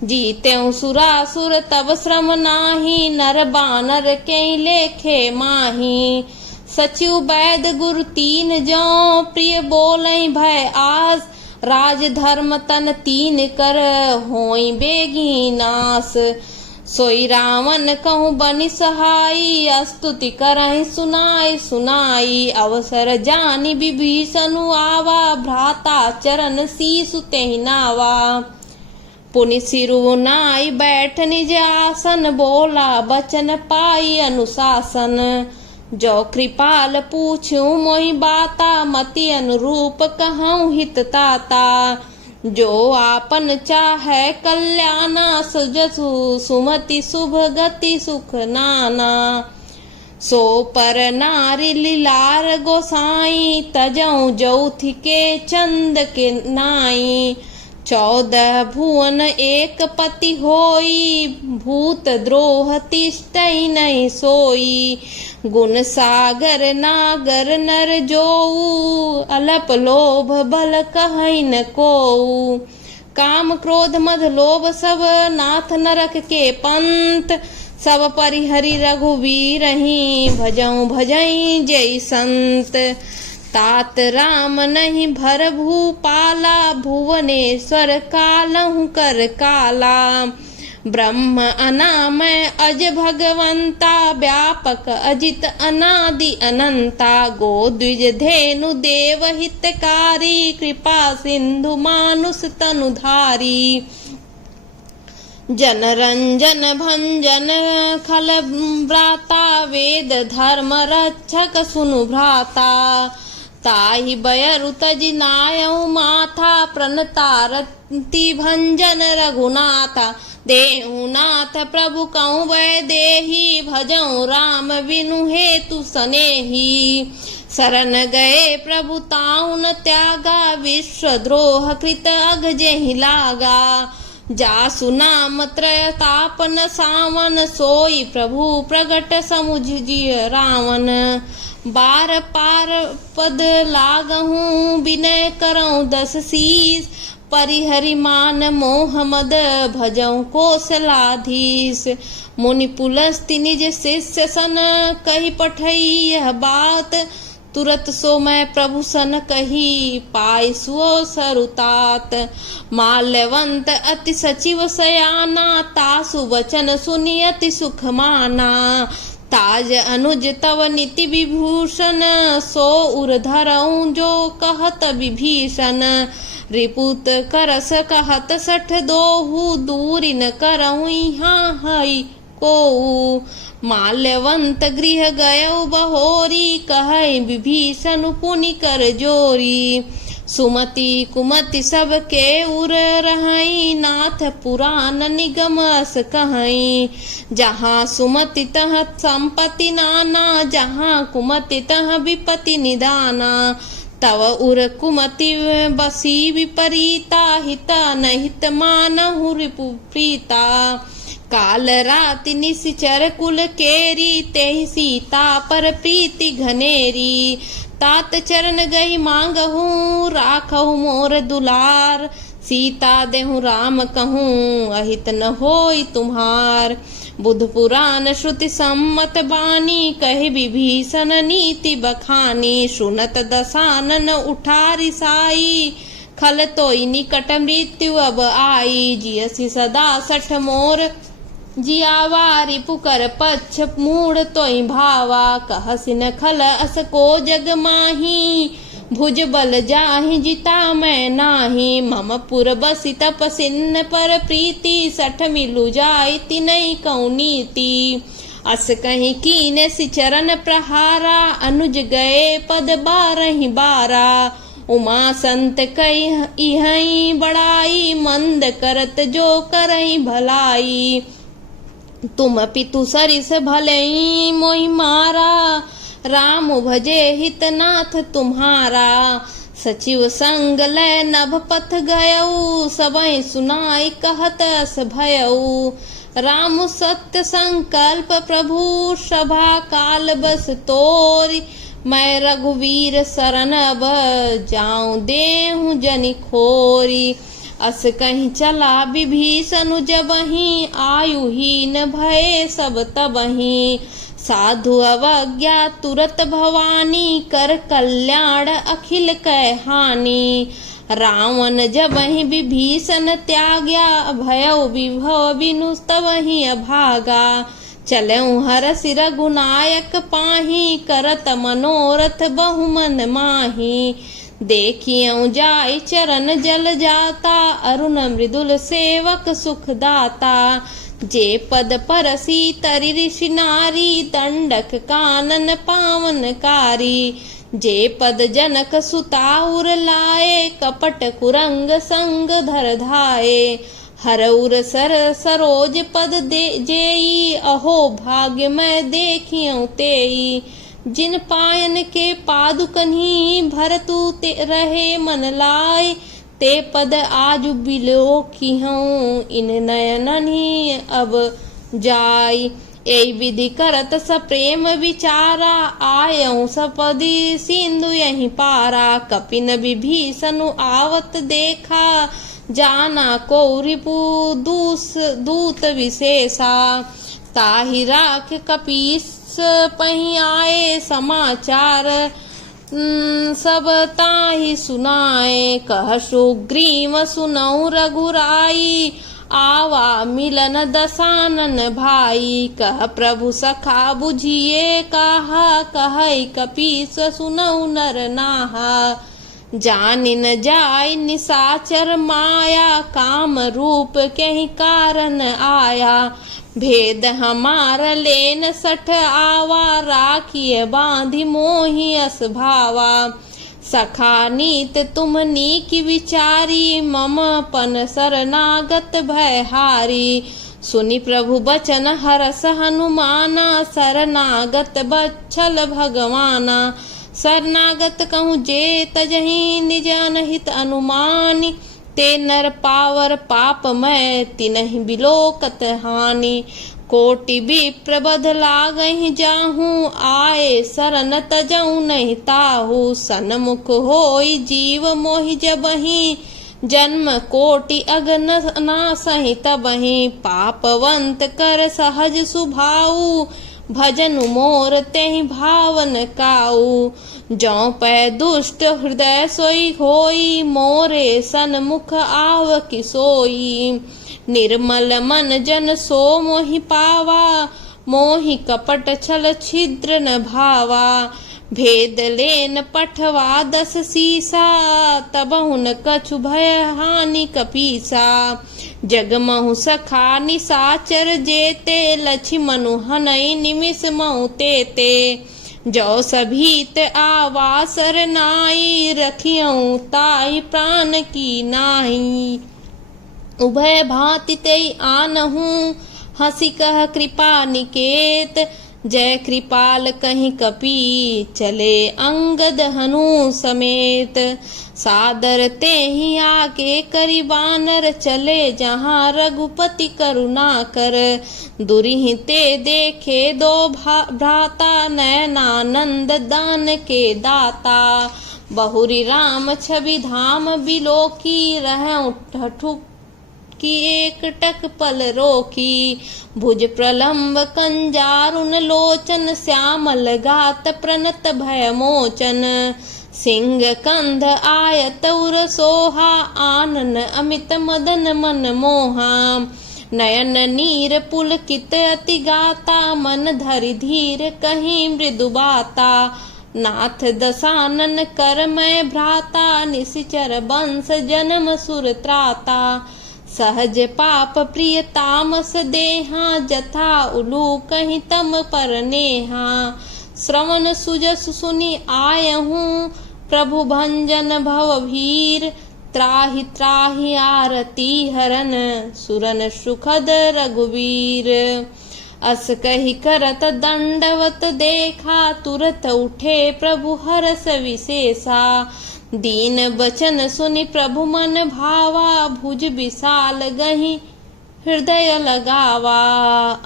जीत्यूं सुरासुर तब श्रम नाही नर बानर के लेखे माही। सचिव वैद गुरु तीन जो प्रिय बोलई भय आस। राज धर्म तन तीन कर होई बेगी नास। सोई रावण कहूँ बनि सहाई स्तुति करहि सुनाई सुनाई। अवसर जानि विभीषणु आवा भ्राता चरण शीसु तेहि नावा। पुनि सिरु नाई बैठ निज आसन बोला बचन पाई अनुशासन। जो कृपाल पूछूं मोहि बाता मति अनुरूप कहूँ हित ताता। जो आपन चाहे कल्याणा सुजसु सुमति शुभ गति सुख नाना। सो पर नारी लीलार गोसाई तजऊ जौथि के चंद के नाई। 14 भुवन एक पति होई भूत द्रोह तिष्ठई नहीं सोई। गुण सागर नागर नर जोऊ अलप लोभ बल कहई न कोऊ। काम क्रोध मद लोभ सब नाथ नरक के पंथ। सब परिहरि रघुवीर ही भजऊ भजई जय संत। तात राम नहीं भर भूपाला भुवनेश्वर कालहु कर काला। ब्रह्म अनामय अज भगवंता व्यापक अजित अनादि अनंता। गो द्विज धेनु देव हितकारी कृपा सिंधु मानुष तनुधारी। जनरंजन भंजन खल व्राता वेद धर्म रक्षक सुनु भ्राता। ताहि बयरु तजि नायऊ माथा प्रणतारति भंजन रघुनाथा। देहु नाथ प्रभु कहूँ वै देही भजऊ राम बिनु हेतु सनेही। शरण गए प्रभु ताऊ न त्यागा विश्व द्रोह कृत अघ जेहि लागा। जासु नाम त्रय तापन सावन सोई प्रभु प्रगट समुझ जिय रावण। बार पार पद लागहूँ विनय करऊँ 10 शीस। परिहरि मान मोह मद भजऊँ कौशलाधीश। मुनि पुलस्ति निज शिष्य सन कही पठई यह बात। तुरत सो मैं प्रभु सन कही पाई सुओ सरुतात। माल्यवंत अति सचिव सयाना तासु वचन सुनि अति सुख माना। ताज अनुज तव नीति विभूषण सो उर धरऊँ जो कहत विभीषण। रिपुत करस कहत 62 दूरि न करऊँ यहाँ हई कोऊ। माल्यवंत गृह गयऊ बहोरी कहै विभीषण पुनि कर जोरी। सुमति कुमति सब के उर रहई नाथ पुराण निगम अस कहई। जहाँ सुमति तह संपत्ति नाना जहाँ कुमति तह विपत्ति निदाना। तव उर कुमति बसी विपरीता हिता नहित मानहु रिपु प्रीता। काल राति निशिचर कुल केरी तेहि सीता पर प्रीति घनेरी। तात चरण गई मांगहूँ राखहु मोर दुलार। सीता देहु राम कहूँ अहित न होई तुम्हार। बुध पुराण श्रुति सम्मत बानी कहि विभीषण नीति बखानी। सुनत दसानन उठारी साई खल तोई निकट मृत्यु अब आई, जियसी सदा सठ मोर जियावारी पुकर पच्छ मूढ़ तोई भावा, कहसिन खल अस को जग माही, भुज बल जाहि जिता मैं नाही, मम पुर बसी तपसिन पर प्रीति, सठ मिलु जाय तिनई कौ नीति, अस कहीं कीने सिचरन प्रहारा, अनुज गए पद बारहि बारा, उमा संत कई इहई बड़ाई, मंद करत जो करई भलाई, तुम पितु सरिस भलई मोहि मारा, राम भजे हितनाथ तुम्हारा, सचिव संग लय नभ पथ गयऊ, सबई सुनाई कहत अस भयऊ, राम सत्य संकल्प प्रभु सभा काल बस तोरी, मैं रघुवीर शरण अब जाऊं देहूं जनि खोरी, अस कहीं चला विभीषण जबहि, आयुहीन भये सब तबहि, साधु अवज्ञा तुरत भवानी, कर कल्याण अखिल कै हानि, रावण जबहि विभीषण त्याग्या, भयउ विभव बिनु तबहि अभागा, चलऊ हरसि रघुनायक पाहि, करत मनोरथ बहुमन माहि, देखियऊ जाय चरण जल जाता, अरुण मृदुल सेवक सुख दाता, जे पद परसी तरि ऋषि नारी, दंडक कानन पावनकारी, जे पद जनक सुताउर लाए, कपट कुरंग संग धर धाये, हरउर सर सरोज पद दे जेई, अहो भाग्य मैं देखियऊ तेई, जिन पायन के पादुकन्ही भरतु ते रहे मन लाय, ते पद आज बिलोकिहऊँ इन नयनहि अब जाय, एहि विधि करत सप्रेम विचारा, आयऊँ सपदि सिंधु यही पारा, कपिन विभीषण आवत देखा, जाना को रिपु दूत विशेषा, ताहि राख कपीस पही आए, समाचार सब ताहि सुनाए, कह सुग्रीव सुनऊ रघुराई, आवा मिलन दसानन भाई, कह प्रभु सखा बुझिए कहा, कहै कपीस सुनऊ नर नाहा, जानिन जाय निसाचर माया, काम रूप कहीं कारण आया, भेद हमार लेन सठ आवा, राखिए बांधि मोहि अस भावा, सखा नीत तुम नीक विचारी, मम पन शरणागत भयहारी, सुनि प्रभु बचन हरस हनुमाना, शरणागत बच्छल भगवाना, शरणागत कहूँ जे तजहि निज अनहित अनुमानी, ते नर पावर पाप मैं तिनहि बिलोकत हानि, कोटि विप्र बध लागहि जाहूँ, आए शरण तजऊ नहीं ताहू, सन्मुख होई जीव मोहि जबहि, जन्म कोटि अगन नासहि तबहि, पापवंत कर सहज सुभाऊ, भजन मोर तेहि भावन काऊ, जौ पै दुष्ट हृदय सोई होई, मोरे सन्मुख आव किसोई, निर्मल मन जन सो मोहि पावा, मोहि कपट छल छिद्र न भावा, भेद लेन पठवा दस सीसा, तबहु न कछु भय हानि कपीसा, जगमहु सखा निसाचर जेते, लक्ष्मनु हनई निमिष महु तेते, जो सभीत आवा सरनाई, रखियऊँ ताहि प्राण की नाई, उभय भांति तेई आनहूँ, हंसी कह कृपा निकेत, जय कृपाल कहीं कपी, चले अंगद हनु समेत, सादर ते ही आके करी बानर, चले जहाँ रघुपति करुणा कर, दुरिहि ते देखे दो भ्राता, नयनानंद दान के दाता, बहुरी राम छवि धाम बिलोकी, रह ठठुक की एक टक पल रोकी, भुज प्रलंब कंजारुन लोचन, श्यामल गात प्रणत भय मोचन, सिंह कंध आयत उर सोहा आनन अमित मदन मन मोहा नयन नीर पुलकित अति गाता मन धरि धीर कहीं मृदु बाता नाथ दसानन कर मैं भ्राता निशिचर वंश जन्म सुर त्राता सहज पाप प्रिय तामस देहा जथा उलू कहीं तम पर नेहा श्रवण सुजस सुनि आयहूँ प्रभु भंजन भव भीर त्राहि त्राहि आरती हरन सुरन सुखद रघुवीर अस कही करत दंडवत देखा तुरत उठे प्रभु हरस विशेषा दीन बचन सुनि प्रभु मन भावा भुज विशाल गही हृदय लगावा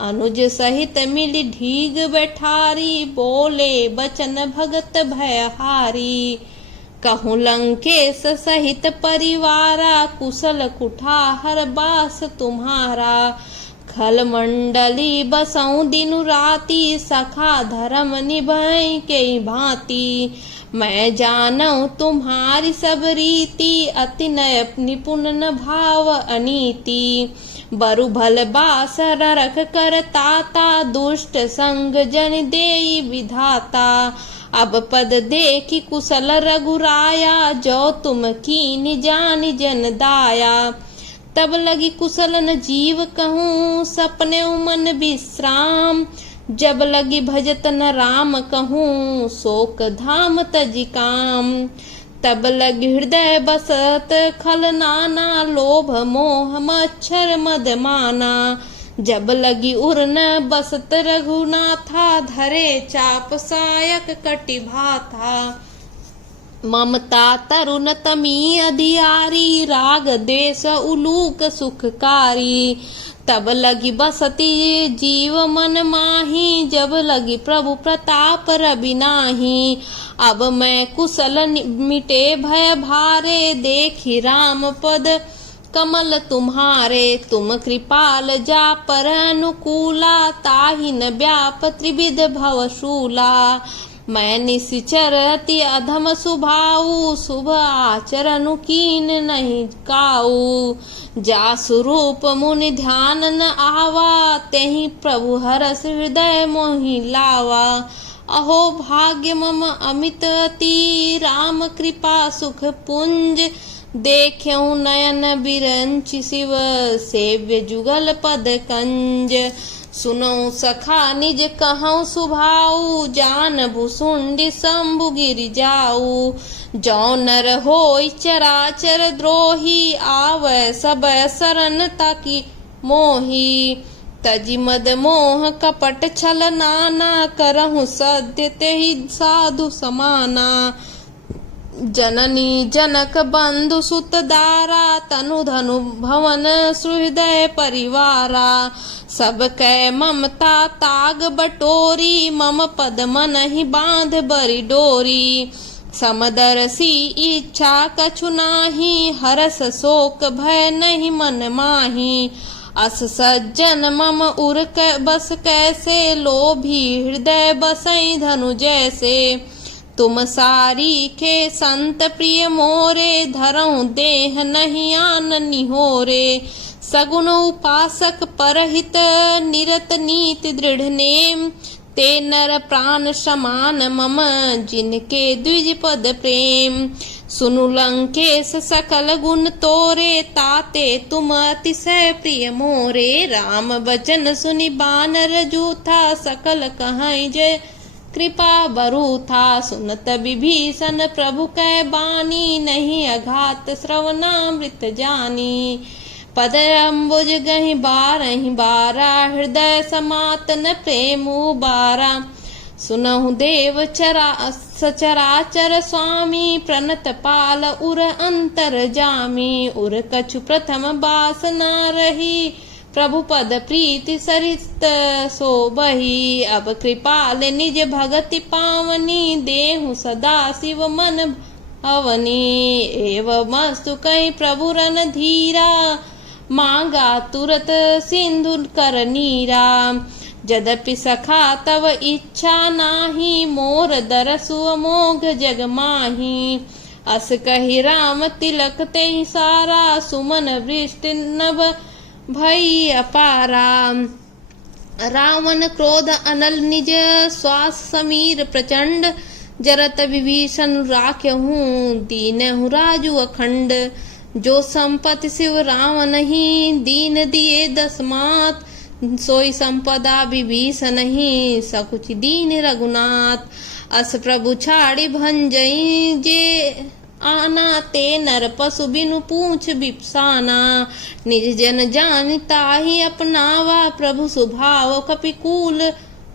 अनुज सहित मिली ढीग बैठारी बोले बचन भगत भयहारी कहूँ लंकेश सहित परिवारा कुशल कुठार बास तुम्हारा खल मंडली बसऊं दिनु राती सखा धर्म निभाई के भांति मैं जानऊं तुम्हारी सब रीति अति निपुण न भाव अनीति बरु भल बास रख कर ताता दुष्ट संग जन देई विधाता अब पद देखी कुशल रघुराया जो तुम कीन जान जन दाया तब लगी कुशल न जीव कहूँ सपने मन विश्राम जब लगी भजत न राम कहूँ शोक धाम तजी काम तब लगी हृदय बसत खल नाना लोभ मोह मच्छर मद माना जब लगी उर्न बसत रघुनाथा धरे चाप सायक कटि भाथा ममता तरुण तमी अधियारी राग देश उलूक सुखकारी तब लगी बसती जीव मन माही जब लगी प्रभु प्रताप रवि नाही अब मैं कुशल मिटे भय भारे देखी राम पद कमल तुम्हारे तुम कृपाल जा पर अनुकूला ताहि न व्याप त्रिविध भवशूला मैं निशिचर अति अधम सुभाऊ शुभ आचरण कीन नहीं काऊ जा स्वरूप मुनि ध्यान न आवा तेहि प्रभु हरस हृदय मोहि लावा अहो भाग्य मम अमित अति राम कृपा सुख पुंज देख्यऊ नयन बिरंच शिव सेव्य जुगल पद कंज सुनो सखा निज कहूँ सुभाऊ जान भुसुंडी शंभु गिर जाऊ जौ नर होई चराचर द्रोही आवै सब शरण ताकि मोही तजी मद मोह कपट छल नाना करहु सद्य तेहि साधु समाना जननी जनक बंधु सुत दारा तनु धनु भवन सुहृदय परिवारा सब कै ममता ताग बटोरी मम पद मन ही बांध बरी डोरी समदरसी इच्छा कछु नाही हरस शोक भय नहीं मन माही अस सज्जन मम उर बस कैसे लोभी हृदय बसई धनु जैसे तुम सारी के संत प्रिय मोरे धरऊं देह नहीं आन निहोरे सगुण उपासक परहित निरत नीति दृढ़ नेम ते नर प्राण समान मम जिनके द्विज पद प्रेम सुनु लंकेश सकल गुण तोरे ताते तुम अतिशय प्रिय मोरे राम बचन सुनि बानर जूथा सकल कहाई जय कृपा बरु था सुनत विभीषण प्रभु कै बानी नहीं अघात श्रवणामृत जानी पद अम्बुज गहि बारहि बारा हृदय समातन प्रेमु बारा सुनहु देव सचराचर स्वामी प्रणत पाल उर अंतर जामी उर कछु प्रथम बास न रही प्रभु पद प्रीति सरित सोबही अब कृपाल निज भगति पावनी देहु सदा शिव मन भवनी एवं मस्तु कहीं प्रभु रन धीरा मांगा तुरत सिंधु कर नीरा यद्यपि सखा तव इच्छा नाही, मोर दरसु अमोघ जग माही। अस कहि राम तिलक तेहि सारा, सुमन वृष्टि नभ भई अपारा। रावण क्रोध अनल निज, श्वास समीर प्रचंड। जरत विभीषण राख्यहूँ, दीनहु राजु अखंड। जो संपत्ति शिव राम नहीं, दीन दिए दस मात। सोई संपदा विभीषण नहीं, सकुच दीन रघुनाथ। अस प्रभु छाड़ी भंजई, जे आना ते नर पशु बिनु पूछ बिपसाना। निज जन जानता ही अपनावा, प्रभु सुभाव कपिकूल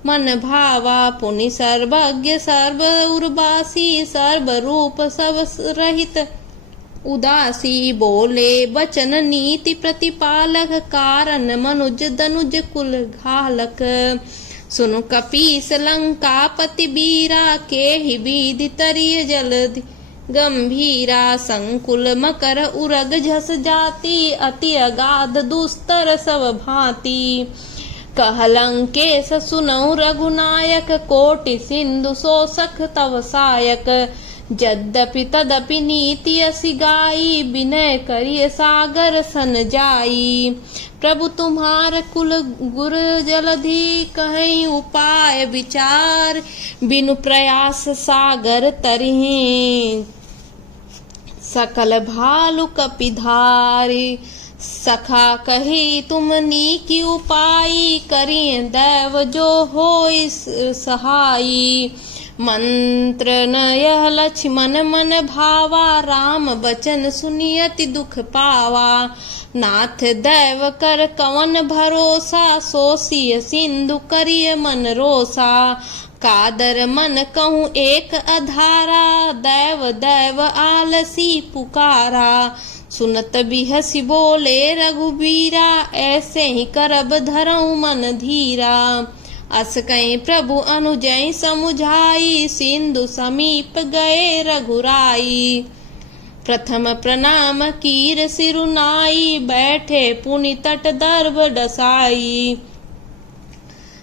मन भावा। पुनि सर्वज्ञ सर्व उर्वासी, सर्व रूप सब रहित उदासी। बोले बचन नीति प्रतिपालक, कारण मनुज दनुज कुल घालक। सुनु कपीस लंकापति बीरा, के ही विधि तरिय जलधि गंभीरा। संकुल मकर उरग झस जाति, अति अगाध दुस्तर सब भांति। कहलंकेश सुनौ रघुनायक, कोटि सिंधु शोषक तव सायक। यद्यपि तदपि नीति असि गाई, विनय करिय सागर सन जाई। प्रभु तुम्हार कुल गुर जलधि, कहीं उपाय विचार। बिनु प्रयास सागर तरिहि, सकल भालु कपिधारी। सखा कही तुम नीकी उपाई, करिय दैव जो होई सहाई। मंत्र न यह लक्ष्मण मन भावा, राम बचन सुनियति दुख पावा। नाथ दैव कर कवन भरोसा, सोसिय सिंधु करिय मन रोसा। कादर मन कहूँ एक अधारा, दैव दैव आलसी पुकारा। सुनत बिहसी बोले रघुबीरा, ऐसे ही करब धरऊँ मन धीरा। अस कहीं प्रभु अनुजय समुझाई, सिंधु समीप गए रघुराई। प्रथम प्रणाम कीर सिरुनाई, बैठे पुनि तट दर्भ डसाई।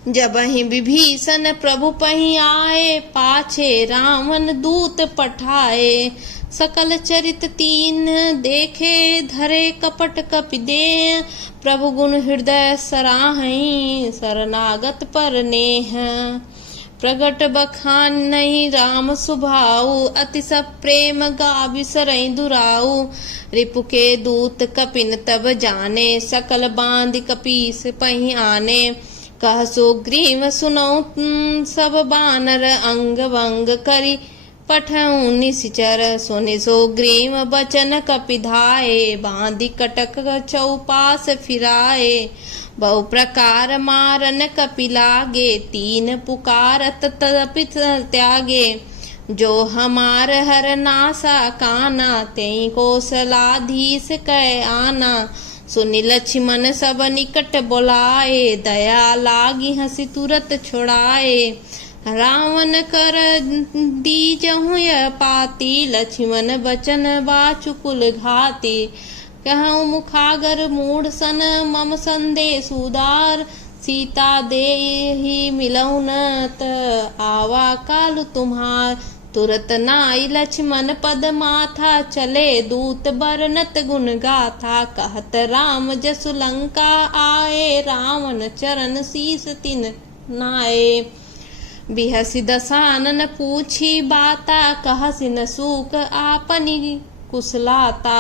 जब ही विभीषण प्रभु पही आए, पाछे रावण दूत पठाए। सकल चरित तीन देखे, धरे कपट कपिदेह। प्रभु गुण हृदय सराहई, शरणागत पर नेह। प्रगट बखान नहीं राम सुभाऊ, अति सब प्रेम गावि सरई दुराऊ। रिपु के दूत कपिन तब जाने, सकल बांध कपीस पही आने। कह सुग्रीव सुनौ सब बानर, अंग वंग करी पठऊँ निश्चर। सुनि सुग्रीव बचन कपिधाए, बांधि कटक चौपास फिराए। बहु प्रकार मारन कपि लागे, तीन पुकारत तदपि त्यागे। जो हमार हर नासा काना, तेई कौशलाधीश कै आना। सुनि लक्ष्मण सब निकट बोलाए, दया लागी हंसी तुरत छुड़ाए। रावण कर दीजहु यह पाती, लक्ष्मण बचन बाचु कुल घाती। कहूँ मुखागर मूढ़ सन, मम संदेश उदार। सीता देहि मिलऊ न आवा कालु तुम्हार। तुरत नाई लक्ष्मण पद माथा, चले दूत बरनत गुण गाथा। कहत राम जसु लंका आए, रावण चरण शीस तिन नाए। बिहसी दसानन पूछी बाता, कहसी न सूक आपनी कुशलाता।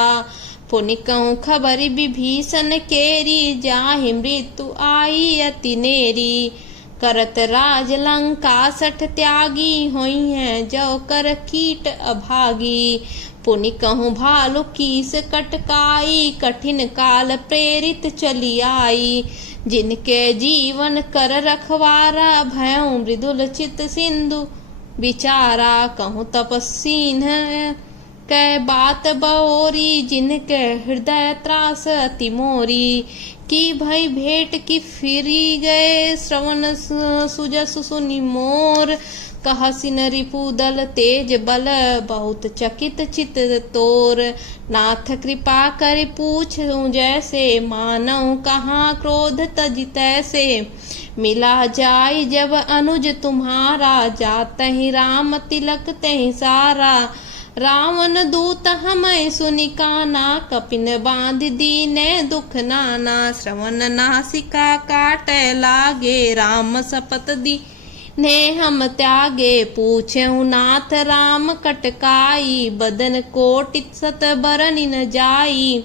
पुनि कहूँ खबरि विभीषण केरी, जाहि मृत्यु आई अति नेरी। करत राज लंका सठ त्यागी, होई है जो कर कीट अभागी। पुनि कहूँ भालु कीस कटकाई, कठिन काल प्रेरित चली आई। जिनके जीवन कर रखवारा, भयऊ मृदुल चित सिंधु विचारा। कहूँ तपस्वीन कै बात बओरी, जिनके हृदय त्रास अति मोरी। की भई भेंट की फिरी गए, श्रवण सुजसु सुनि मोर। कहसी न रिपुदल तेज बल, बहुत चकित चित तोर। नाथ कृपा कर पूछूं जैसे, मानऊ कहाँ क्रोध तज तैसे। मिला जाय जब अनुज तुम्हारा, जातहि राम तिलक तहि सारा। रावण दूत हमें सुनि काना, कपिन बांध दीने दुख नाना। श्रवण नासिका काटे लागे, राम शपथ दी ने हम त्यागे। पूछेहु नाथ राम कटकाई, बदन कोटि सत बरनि न जाई।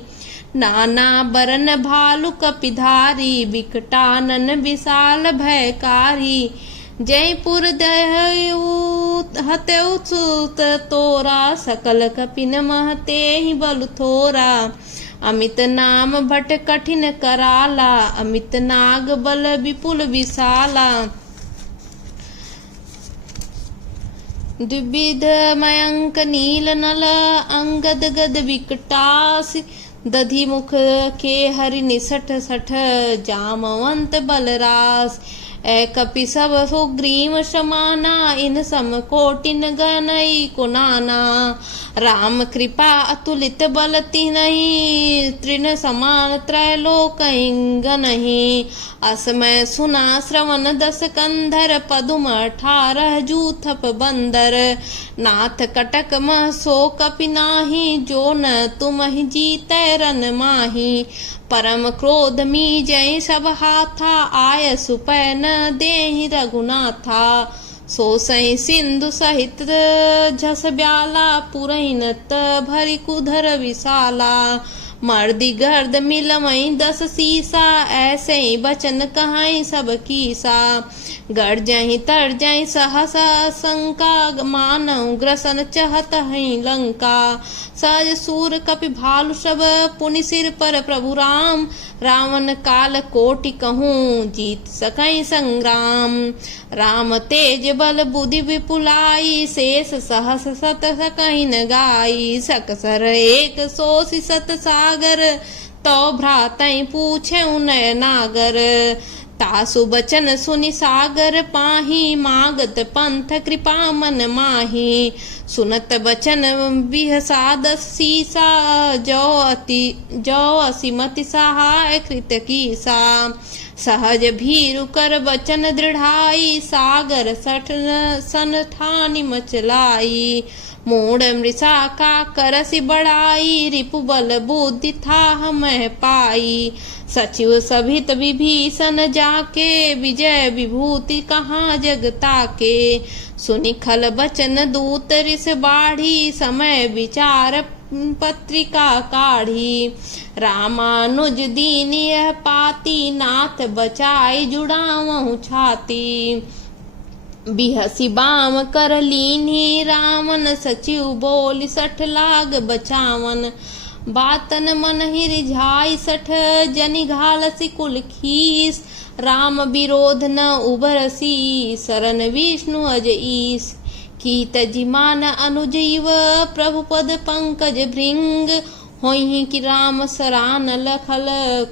नाना बरन भालु कपिधारी, विकटानन विशाल भयकारी। जयपुर हतेउ सुत तोरा, सकल कपिन महते ही बलु थोरा। अमित नाम भट कठिन कराला, अमित नाग बल विपुल विशाला। द्विविध मयंक नील नल, अंगद गद विकटास। दधि मुख के हरि निसठ सठ, जामवंत बलरास। ए कपि सब सुग्रीव समाना, इन सम कोटिन गनई कुनाना। राम कृपा अतुलित बल तिन्हि, तृण समान त्रैलोक गनहि। असमय सुना श्रवण दस कंधर, पदुम 18 जूथप बंदर। नाथ कटक मह सो कपि नाही, जो न तुमहि जीतै रन माही। परम क्रोध मी जय सब हाथा, आय सुपै न देहि रघुनाथा। सो सही सिंधु सहित झस ब्याला, पुरहिनत भरि कुधर विशाला। मर्दी गर्द मिलमई 10 सीसा, ऐसे ही बचन कहाई सब कीसा। गर्जहि तरजहि सहस शंका, मानव ग्रसन चहत हैं लंका। सहज सूर कपि भालु सब, पुनि सिर पर प्रभु राम। रावण काल कोटि कहूँ, जीत सकई संग्राम। राम तेज बल बुद्धि विपुलाई, शेष सहस सत सकहि न गाई। सकसर एक सोषि सत सागर, तो भ्रातै पूछे नय नागर। तासु बचन सुनि सागर पाही, मागत पंथ कृपा मन माही। सुनत बचन बिहसाद सीसा, जो असिमति सहाय कृत कीसा। सहज भीरु कर बचन दृढ़ाई, सागर सठ सन ठानि मचलाई। मूढ़ मृषा का करसि बढ़ाई, रिपु बल बुद्धि था मह पाई। सचिव सभित विभीषण जाके, विजय विभूति कहाँ जगता के। सुनि खल बचन दूत रिस बाढ़ी, समय विचार पत्रिका काढ़ी। रामानुज दीन यह पाती, नाथ बचाई जुड़ावहु छाती। बिहसी बाम कर लीन्ही, रावण सचिव बोली 60 लाग बचावन। बातन मन ही रिझाई 60, जनि घालसी कुल खीस। राम विरोध न उबरसी, शरण विष्णु अज ईस। कीत जिमान अनुजीव, प्रभु पद पंकज भृंग। होहि कि राम सरान लखल,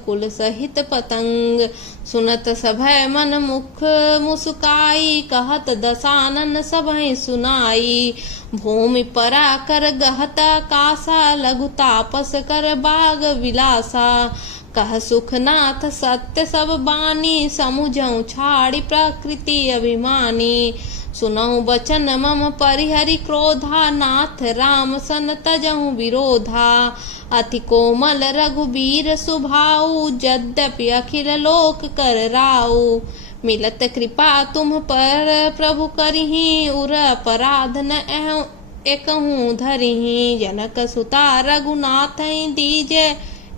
कुल सहित पतंग। सुनत सभय मन मुख मुस्काई, कहत दसानन सभय सुनाई। भूमि परा कर गहता कासा, लघु तापस कर बाग विलासा। कह सुखनाथ सत्य सब बानी, समुझऊ छाड़ी प्रकृति अभिमानी। सुनऊ बचन मम परिहरि क्रोधा, नाथ राम सन तजहु विरोधा। अति कोमल रघुबीर सुभाऊ, यद्यपि अखिल लोक कर राऊ। मिलत कृपा तुम पर प्रभु करिहि, उर अपराध न एकहूँ धरिहि। जनक सुता रघुनाथ दीजे,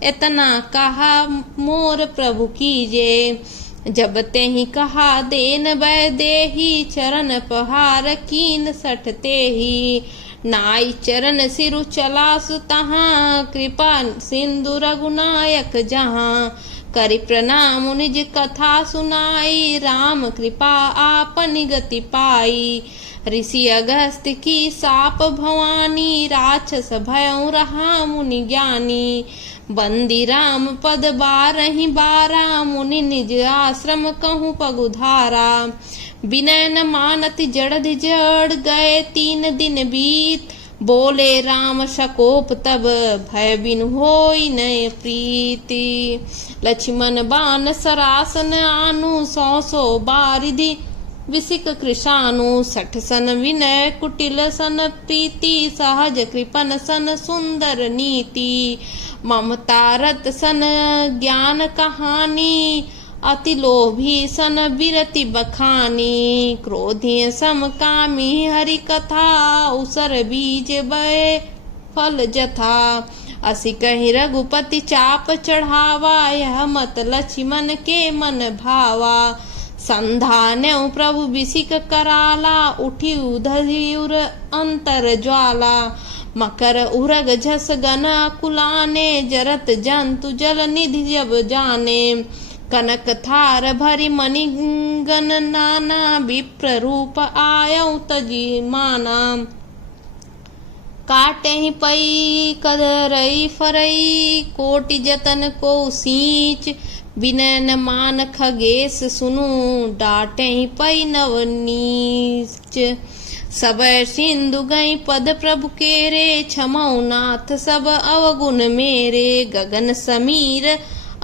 इतना कहा मोर प्रभु कीजे। जब ते ही कहा देन वै देही, चरण पहार कीन 60 तेही। नाई चरण सिरु चलासु तहाँ, कृपा सिंधु रघुनायक जहाँ। करि प्रणाम निज कथा सुनाई, राम कृपा आपन गति पाई। ऋषि अगस्त्य की साप भवानी, राक्षस भयउ रहा मुनि ज्ञानी। बंदी राम पद 12 मुनि निज आश्रम कहूँ पगुधारा। विनय न मानत जड़ जड़ गए 3 दिन बीत, बोले राम शकोप तब भय बिनु होई नय प्रीति। लक्ष्मण बान सरासन आनु 100 बारिधि विसिक कृशानु 60 सन विनय कुटिल सन प्रीति सहज कृपन सन सुंदर नीति। ममता रत सन ज्ञान कहानी अति लोभी सन बिरति बखानी। क्रोधी समकामी हरि कथा उसर बीज बय फल जथा। असि कहि रघुपति चाप चढ़ावा यह मत लक्ष्मण के मन भावा। संधान्यउ प्रभु बिसिक कराला उठी उधरि उर अंतर ज्वाला। मकर उरग झस गन कुलाने जरत जंतु जल निधि जब जाने। कनक थार भरी मणिगन नाना विप्र रूप आयउ तजी माना। काटे पई कदरई फरई कोटि जतन को सींच। विनय न मान खगेश सुनु डाटे पई नवनीच। सब सिंधु गई पद प्रभु केरे क्षमौ नाथ सब अवगुण मेरे। गगन समीर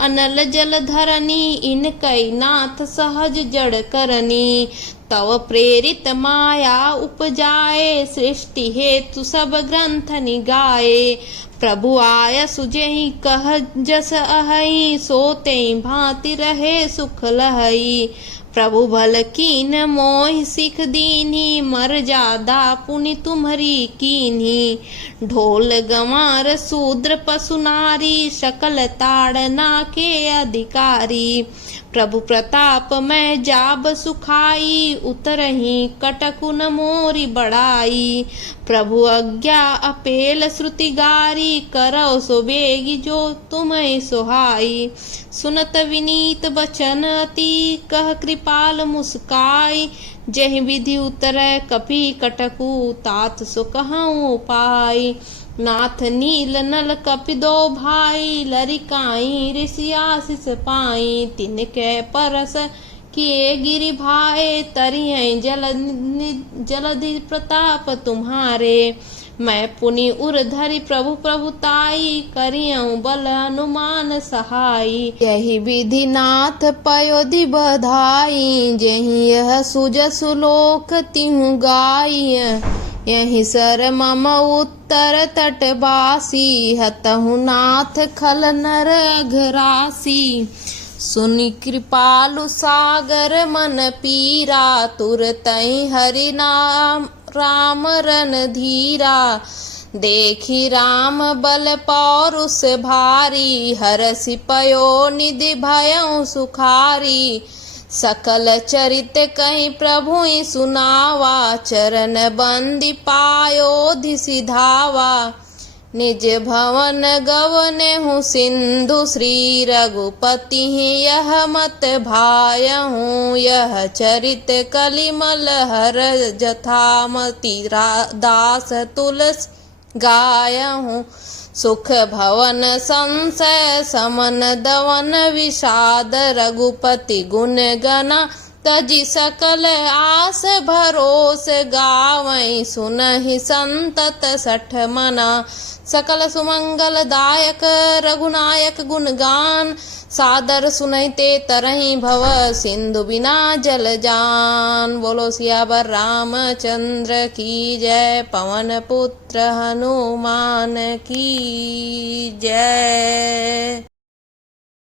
अनल जल धरनी इन कई नाथ सहज जड़ करनी। तव प्रेरित माया उपजाए सृष्टि हेतु सब ग्रंथ निगाए। प्रभु आय सुजेहि कह जस अहई सोते भांति रहे सुख लहई। प्रभु भल कीन मोहि सिख दीन्ही मर जादा पुनि तुम्हरी कीन्ही। ढोल गंवार शूद्र पशु नारी सकल ताड़ना के अधिकारी। प्रभु प्रताप मैं जाब सुखाई उतरही कटकुन मोरी बड़ाई। प्रभु आज्ञा अपेल श्रुति गारी करौ सो बेगी जो तुम्हें सुहाई। सुनत विनीत बचन अति कह कृपाल मुस्काई। जहि विधि उतरै कपि कटकु तात सो कहऊँ उपाय। नाथ नील नल कपि दो भाई लरिकाई ऋषि आशीष पाई। तिनके परस किए गिरि भाए तरियै जलधि प्रताप तुम्हारे। मैं पुनि उर धरि प्रभु प्रभुताई करियऊँ बल हनुमान सहाई। यही विधि नाथ पयोधि बधाई जेहि यह सुजसु लोक तिहु गाई। यही सर मम उत्तर तटवासी हतहु नाथ खल नर अघरासी। सुनि कृपालु सागर मन पीरा तुरतहि हरि नाम राम रन धीरा। देखी राम बल पौरुष भारी हरसि पयो निधि भयउ सुखारी। सकल चरित कहीं प्रभु सुनावा चरण बंदी पायो सिधावा। निज भवन गवने हूँ सिंधु श्री रघुपति यह मत भायहूँ। यह चरित कलिमल हर जथामति दास तुलस गायहूँ। सुख भवन संशय समन दवन विषाद रघुपति गुण गना। तजि सकल आस भरोस गावै सुनहि संतत सठ मना। सकल सुमंगल दायक रघुनायक गुण गान। सादर सुनैते तरहि भव सिंधु बिना जल जान। बोलो सियावर रामचंद्र की जय पवन पुत्र हनुमान की जय।